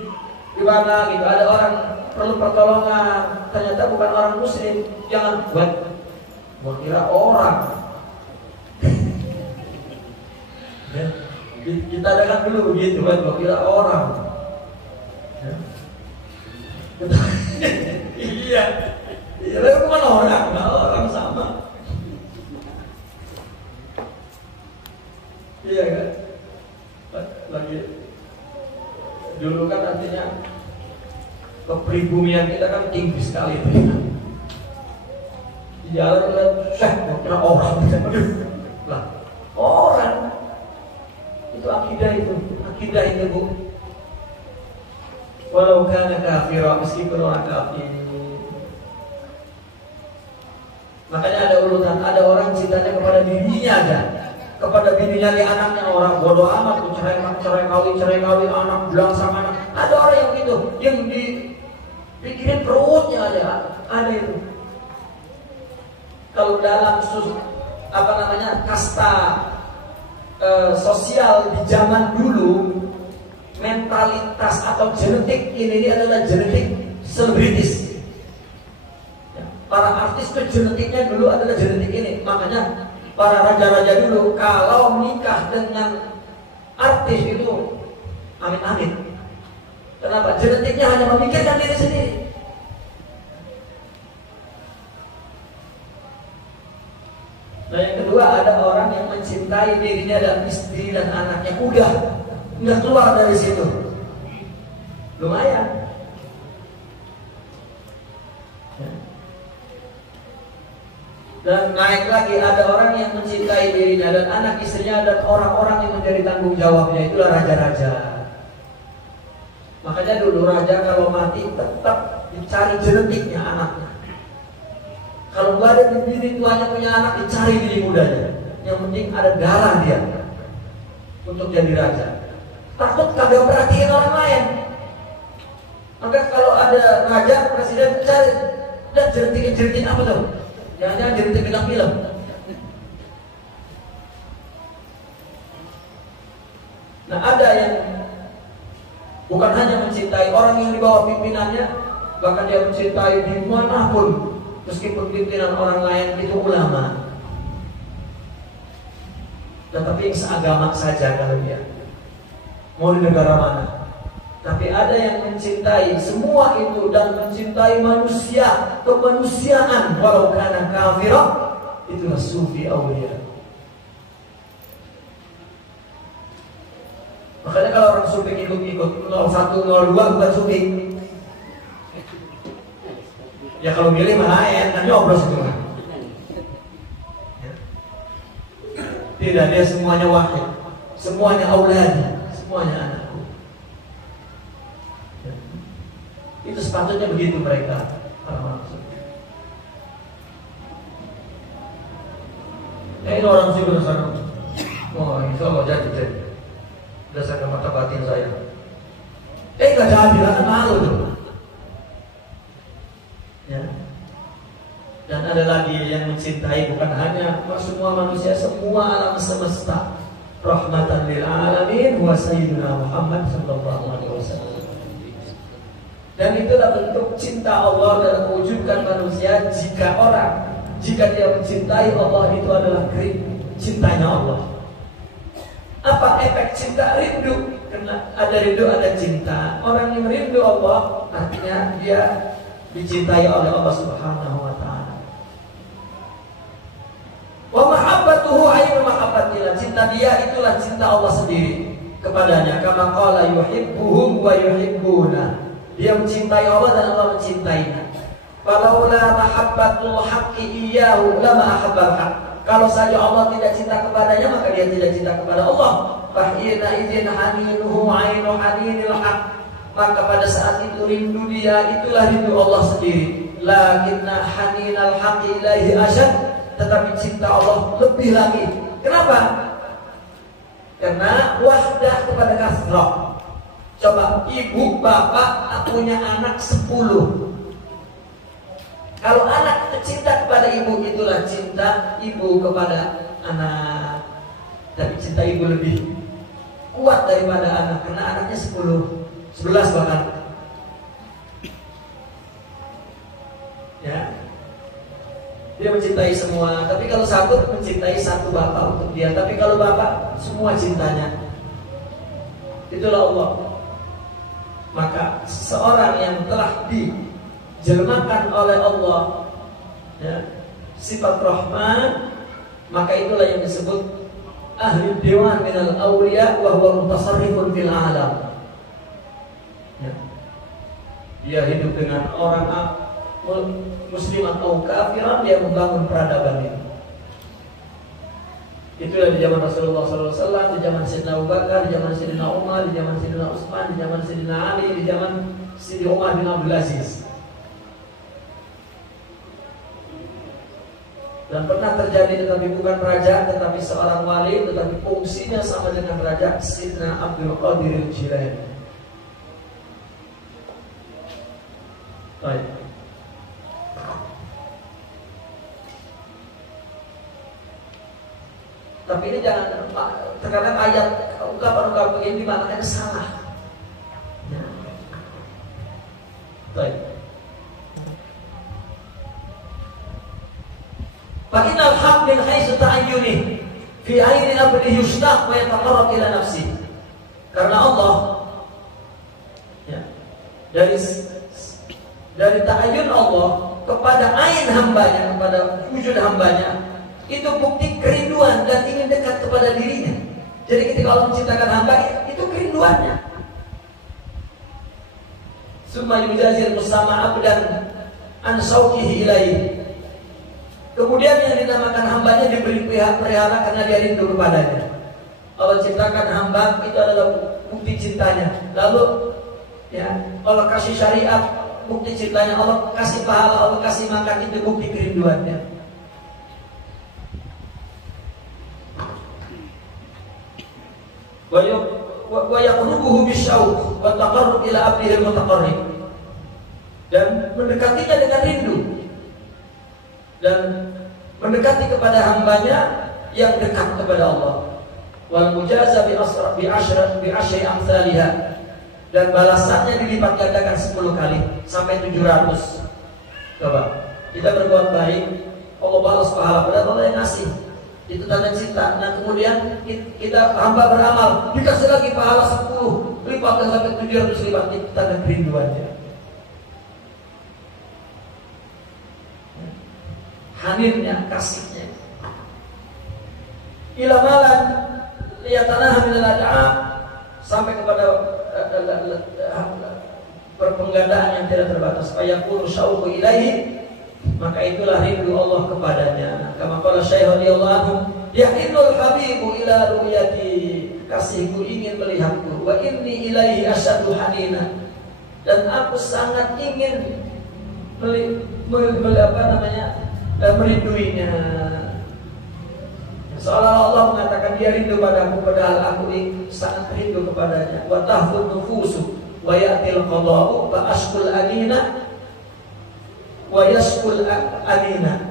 mana gitu ada orang perlu pertolongan, ternyata bukan orang muslim, jangan buat kira orang. Kita adakan dulu begitu kan, kira orang. Iya, tapi bukan orang, orang sama. Iya kan? Lagi dulu kan artinya kepribumian kita kan tinggi sekali itu. Di jalan kita kira orang, lah orang itu akidah itu bu. Walau kana kafira, meskipun orang kafir. Makanya ada urutan, ada orang cintanya kepada dirinya aja, kepada bininya, di anaknya. Orang bodoh amat, cerai kawin anak, bilang sama anak. Ada orang yang gitu, yang dipikirin perutnya aja, ada itu. Kalau dalam kasta sosial di zaman dulu, mentalitas atau genetik ini adalah genetik selebritis. Para artis itu genetiknya dulu adalah genetik ini. Makanya para raja-raja dulu kalau menikah dengan artis itu amit-amit. Kenapa? Genetiknya hanya memikirkan diri sendiri. Nah yang kedua, ada orang yang mencintai dirinya dan istri dan anaknya. Udah keluar dari situ, lumayan. Dan naik lagi, ada orang yang mencintai dirinya dan anak istrinya dan orang-orang yang menjadi tanggung jawabnya. Itulah raja-raja. Makanya dulu raja kalau mati tetap dicari genetiknya anaknya. Kalau nggak ada bini tuanya punya anak, dicari bini mudanya. Yang penting ada darah dia untuk jadi raja. Takut kagak perhatiin orang lain. Maka kalau ada raja, presiden, cari dan genetik apa tuh? Jangan-jangan genetik bintang film. Nah ada yang bukan hanya mencintai orang yang di bawah pimpinannya, bahkan dia mencintai dimanapun, meskipun pimpinan orang lain itu ulama, tetapi seagama saja kalau dia mau di negara mana. Tapi ada yang mencintai semua itu dan mencintai manusia, kemanusiaan, walau kana kafirah. Itulah sufi awliya. Makanya kalau orang sufi ikut 01, 02 bukan sufi. Ya kalau milih mah lain, kan nyoblos itu kan. Tidak, dia semuanya wahid, semuanya auladi, semuanya anakku. Ya. Itu sepatutnya begitu mereka para manusia. Ini orang sih berdasarkan, oh insya Allah jadi berdasarkan mata batin saya. Gak jadi lah, malu tuh. Ya. Dan ada lagi yang mencintai bukan hanya semua manusia, semua alam semesta. Rahmatan lil alamin wa sayyidina Muhammad sallallahu alaihi wasallam. Dan itulah bentuk cinta Allah dalam mewujudkan manusia. Jika dia mencintai Allah, itu adalah cintanya Allah. Apa efek cinta? Rindu. Karena ada rindu, ada cinta. Orang yang rindu Allah, artinya dia dicintai oleh Allah Subhanahu wa ta'ala. Wa mahabbatuhu ayyu mahabbatillah. Cinta dia itulah cinta Allah sendiri kepadanya. Kama qala yuhibbuhum wa yuhibbuna. Dia mencintai Allah dan Allah mencintainya. Falaula mahabbatul haqqi iyyahu lama ahabbal haqq. Kalau saja Allah tidak cinta kepadanya, maka dia tidak cinta kepada Allah. Fahina idzin haninuhu ainu haninil haqq. Maka pada saat itu rindu dia itulah rindu Allah sendiri. Lakinna haninal haqqi ilaihi asyad. Tetapi cinta Allah lebih lagi. Kenapa? Karena wahdah kepada kasrah. Coba ibu bapak punya anak 10. Kalau anak cinta kepada ibu, itulah cinta ibu kepada anak. Tapi cinta ibu lebih kuat daripada anak, karena anaknya 10, 11 bahkan. Ya, dia mencintai semua. Tapi kalau satu, mencintai satu bapak untuk dia. Tapi kalau bapak, semua cintanya. Itulah Allah. Maka seorang yang telah dijelmakan oleh Allah, ya, sifat Rahman, maka itulah yang disebut ahli dewan minal awliya wa huwa mutasarrifun fil alam. Ya. Dia hidup dengan orang muslim atau kafiran, dia membangun peradaban ini. Itulah di zaman Rasulullah SAW, di zaman Sayyidina Abu Bakar, di zaman Sayyidina Umar, di zaman Sayyidina Utsman, di zaman Sayyidina Ali, di zaman Sayyidina Umar bin Abdul Aziz. Dan pernah terjadi, tetapi bukan raja, tetapi seorang wali, tetapi fungsinya sama dengan raja, Sayyidina Abdul Qadir Al-Jilani. Baik. Tapi ini jangan, terkadang ayat ungkapan-ungkapan begini dimaknanya salah. Ya. Baik. Fa'inal haq min haitsu ta'ayyuni fi aini abdi yushtaq wa yataqarrab ila nafsi. Karena Allah, ya, dari ta'ayyun Allah kepada ain hambanya, kepada wujud hambanya, itu bukti kerinduan dan ingin dekat kepada dirinya. Jadi ketika Allah menciptakan hamba, itu kerinduannya. Summa yujazil musama abdan an sauqihi ilaihi. Kemudian yang dinamakan hambanya diberi pelihara karena dia rindu kepadanya. Allah ciptakan hamba, itu adalah bukti cintanya. Lalu, ya, Allah kasih syariat, bukti cintanya. Allah kasih pahala, Allah kasih makan, itu bukti kerinduannya. Wa yaqrubuhu bisyauq wa taqarrub ila abdihi al-mutaqarrib. Dan mendekatinya dengan rindu, dan mendekati kepada hambanya yang dekat kepada Allah. Wal mujaza bi asyri amsalha. Dan balasannya dilipat gandakan 10 kali sampai 700. Coba kita berbuat baik, Allah balas pahala, pada Allah yang ngasih. Itu tanda cinta. Nah kemudian kita hamba beramal, dikasih lagi pahala 10 lipat sampai 700 lipat. Itu tanda kerinduannya. Hadirnya, kasihnya. Ila malan liyatanaha minal ad'a, sampai kepada perpenggandaan yang tidak terbatas. Fayaqulu syauqu ilaihi, maka itulah rindu Allah kepadanya. Kama qala Syekh radhiyallahu anhu, yahinnul habibu ila ru'yati kekasihku ingin melihatku. Wa inni ilaihi asyaddu hanina, dan aku sangat ingin merinduinya. Seolah Allah mengatakan dia rindu padaku, padahal aku sangat rindu kepadanya. Wa tahfun nufusu wa ya'til qada'u fa ashkul anina wa yashkul anina.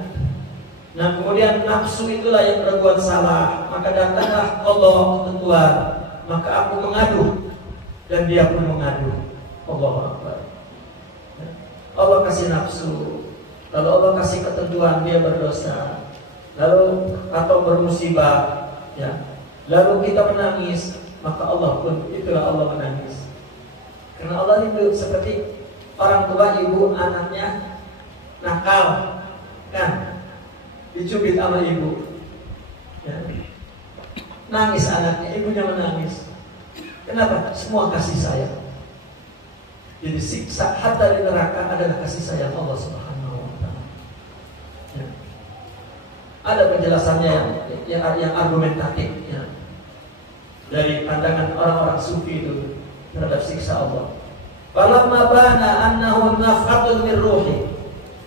Nah, kemudian nafsu itulah yang berbuat salah, maka datanglah Allah ketentuan, maka aku mengadu dan dia pun mengadu. Allahu Akbar. Allah kasih nafsu, lalu Allah kasih ketentuan, dia berdosa, lalu atau bermusibah, ya. Lalu kita menangis, maka Allah pun itulah Allah menangis. Karena Allah itu seperti orang tua ibu anaknya nakal, kan? Dicubit sama ibu, ya. Nangis anaknya, ibunya menangis. Kenapa? Semua kasih sayang. Jadi siksa hatta di neraka adalah kasih sayang Allah Subhanahu wa Ta'ala. Ya. Ada penjelasannya yang argumentatif, ya. Dari pandangan orang-orang sufi itu terhadap siksa Allah. Falamma bana annahu nafhatun min ruhi.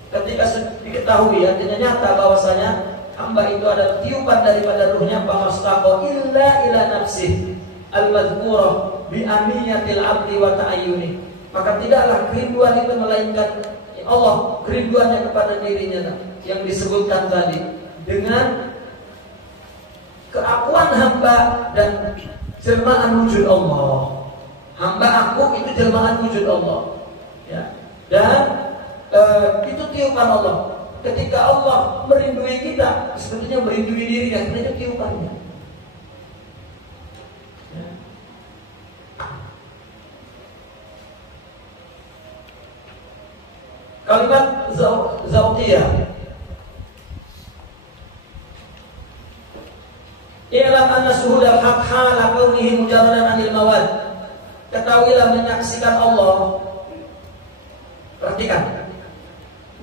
Ketika diketahui, artinya nyata bahwasanya hamba itu adalah tiupan daripada ruhnya, pamastaqa illa ila nafsih al-madhkurah bi amiyatil abdi wa ta'ayyuni. Maka tidaklah kerinduan itu melainkan Allah, kerinduannya kepada dirinya yang disebutkan tadi, dengan keakuan hamba dan jelmaan wujud Allah. Hamba aku itu jelmaan wujud Allah, ya. Dan itu tiupan Allah. Ketika Allah merindui kita, sebetulnya merindui dirinya, karena itu tiupannya. Ya. Kalimat zautiyah. I'lam anna suhudal haq hala kaunihi mujarradan anil mawad. Ketahuilah menyaksikan Allah. Perhatikan.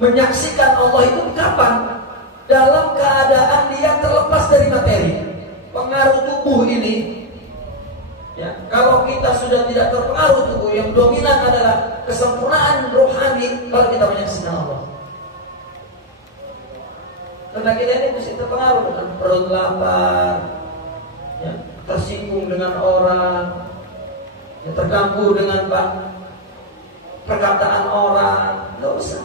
Menyaksikan Allah itu kapan? Dalam keadaan dia terlepas dari materi. Pengaruh tubuh ini, ya, kalau kita sudah tidak terpengaruh tubuh, yang dominan adalah kesempurnaan rohani, kalau kita menyaksikan Allah. Karena kita ini mesti terpengaruh dengan perut lapar, ya, tersinggung dengan orang, ya, terganggu dengan perkataan orang, nggak usah.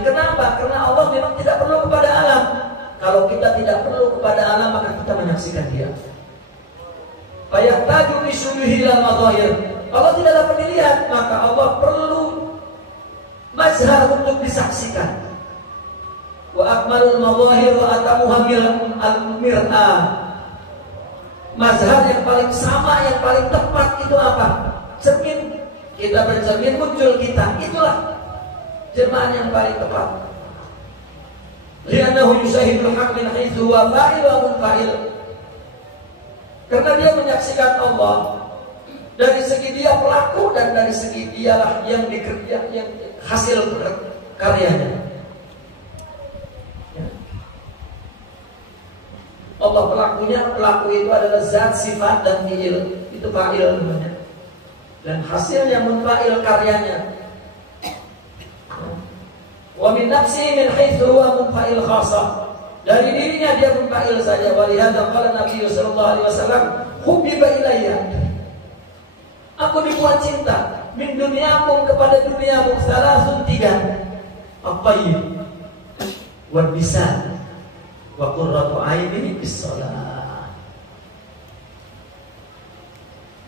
Kenapa? Karena Allah memang tidak perlu kepada alam. Kalau kita tidak perlu kepada alam, maka kita menyaksikan Dia. Fayahtaju bisuduhi ilal madhahir. Allah tidak dapat dilihat, maka Allah perlu mazhar untuk disaksikan. Wa akmalul madhahir wa atamuha al-mir'ah. Mazhar yang paling sama, yang paling tepat itu apa? Cermin. Kita bercermin, muncul kita. Itulah jelmaan yang paling tepat. Li'annahu yushahidul haq min haitsu huwa fa'il wa munfa'il. Karena dia menyaksikan Allah dari segi dia pelaku dan dari segi dialah yang dikerja, yang hasil karyanya. Ya. Allah pelakunya, pelaku itu adalah zat, sifat dan fi'il. Itu fa'il namanya. Dan hasilnya munfa'il, karyanya. Wa min nafsihi min haitsu huwa munfa'il khassa. Dari dirinya dia munfa'il saja. Wa lihadza qala Nabi sallallahu alaihi wasallam, "Hubbiba ilayya." Aku dibuat cinta min dunyakum, kepada duniamu, salasun, 3. At-tayyib wa lisan wa qurratu aini bis shalah.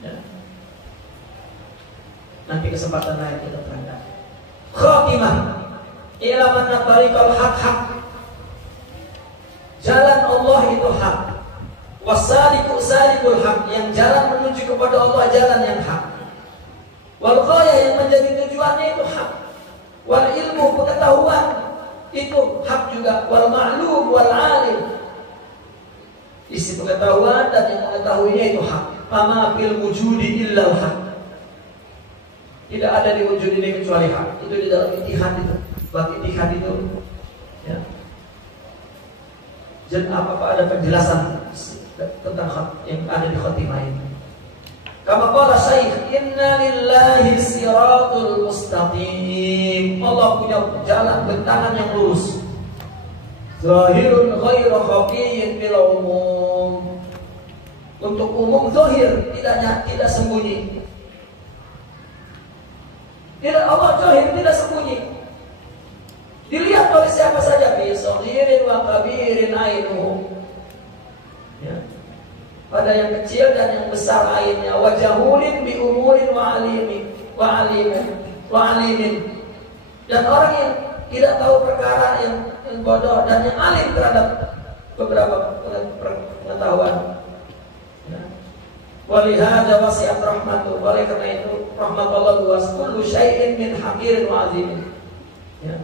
Ya. Nanti kesempatan lain kita terangkan. Khatimah. I'lam anna tariqal haq. Jalan Allah itu hak. Wasaliku salikul haq, yang jalan menuju kepada Allah jalan yang hak. Wal ghayah, yang menjadi tujuannya itu hak. Wal ilmu, pengetahuan itu hak juga. Wal ma'lum wal alim, isi pengetahuan dan yang mengetahuinya itu hak. Fama fil wujudi illa hak. Tidak ada di wujud ini kecuali hak. Itu di dalam ittihad itu. Bab ittihad itu, ya. Apakah ada penjelasan tentang yang ada di khotimah ini? Kama qala Syekh, inna lillahi siratul mustaqim. Allah punya jalan bentangan yang lurus. Zahirun ghairu khafiyyin bil umum. Untuk umum zahir, tidak sembunyi. Tidak, Allah zahir tidak sembunyi. Dilihat oleh siapa saja, bi saghirin wa kabirin ainuhu. Ya. Pada yang kecil dan yang besar lainnya, wajahulin bi umurin wa alimin. Dan orang yang tidak tahu perkara, yang bodoh dan yang alim terhadap beberapa pengetahuan. Ya. Walihada wasi'at rahmatu. Oleh karena itu rahmat Allah luas. Kullu syai'in min haqirin wa azimin. Ya.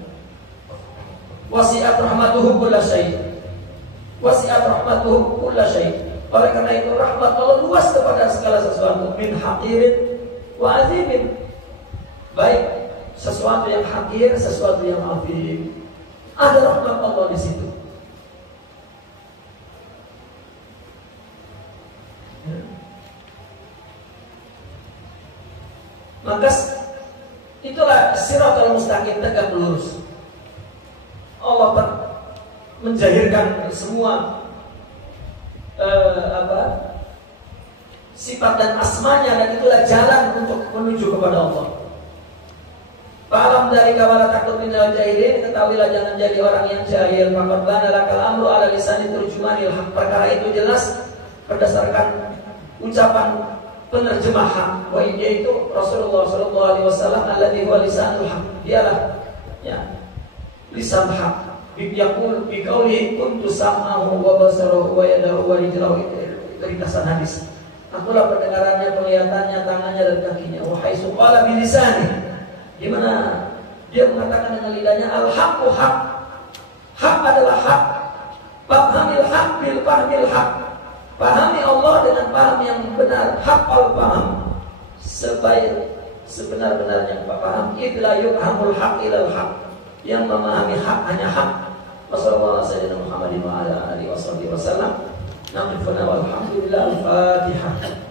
Wasi'at rahmatuhu kulla syai'. Wasi'at rahmatuhu kulla syai'. Oleh karena itu rahmat Allah luas kepada segala sesuatu, min haqirin wa azimin. Baik sesuatu yang hakir, sesuatu yang azim. Ada rahmat Allah di situ. Ya. Maka itulah siratal mustaqim, tegak lurus. Allah menjahirkan semua sifat dan asmanya, dan itulah jalan untuk menuju kepada Allah. Fa'alam dari kawala takut minal jahilin, ketahuilah jangan jadi orang yang jahil. Faqad bana lakal amru ala lisani turjumanil haq. Perkara itu jelas berdasarkan ucapan penerjemah hak. Wa yaitu Rasulullah sallallahu alaihi wasallam alladzi huwa lisanul haq. Dialah ya lisan haq. Yaqul bi qawli kuntu sam'ahu wa basarahu wa yadahu wa rijlahu. Itu ringkasan hadis. Akulah pendengarannya, penglihatannya, tangannya dan kakinya. Wahai suqala bilisani. Di mana dia mengatakan dengan lidahnya al-haqqu haq. Hak adalah hak. Pahami hak bil fahmil haq. Pahami Allah dengan paham yang benar. Hak al-paham. Sebenar-benarnya paham. Idla yukhamul haq ilal haq. Yang memahami hak hanya hak. Wassalamualaikum warahmatullahi wabarakatuh. Naqifuna walhamdulillah. Al-Fatihah.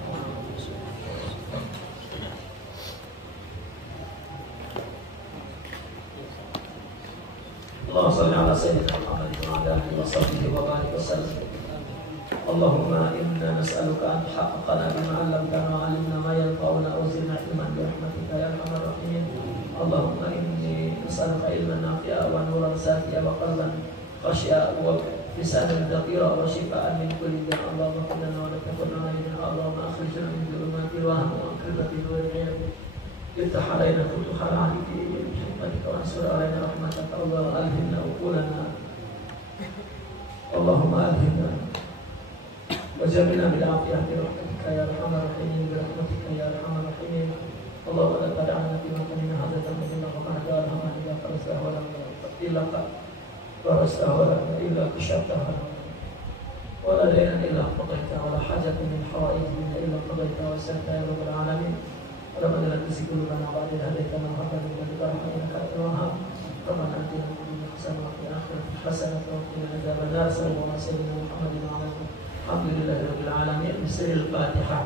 Allahumma salli ala sayyidina Muhammad wa ala alihi wa sahbihi wa barik wa sallam. Allahumma inna nas'aluka an tuhaqqaqana bima 'allamtana wa 'allimna ma yanfa'una wa zidna ilman bi rahmatika ya arhamar rahimin. Allahumma inni nas'aluka ilman nafi'a wa nuran safi'a wa qalban khashi'a wa lisanan dhakira wa shifaan min kulli da'in. Allahumma qina wa la takunna min Allahumma akhrijna min dhulumatil wahm wa akhrijna min nuril ilm. Iftah alaina futuhal 'arifin bi hikmatika wa ansur alaina rahmataka. Allahumma alhimna uqulana. Allahumma alhimna waj'alna bil 'afiyati bi rahmatika ya arhamar rahimin. Bi rahmatika ya arhamar rahimin. Allahumma la tad'ana fi maqamina hadzal mudilla wa qad alhamdulillah farasah wa lam illa farasah wa lam illa kashaftaha wa la dayna illa qadaita wa la hajata min hawaijina illa qadaita wa santa ya rabbal alamin. Rabbana la tuzigh qulubana ba'da idh hadaytana wa hab lana min ladunka rahmatan innaka antal wahhab. Rabbana atina fid dunya hasanah wa fil akhirati hasanah wa qina adzaban nar. Sallallahu alaihi wa sallam Muhammadin wa ala alihi. Alhamdulillahi rabbil alamin. Bismillahil Fatihah.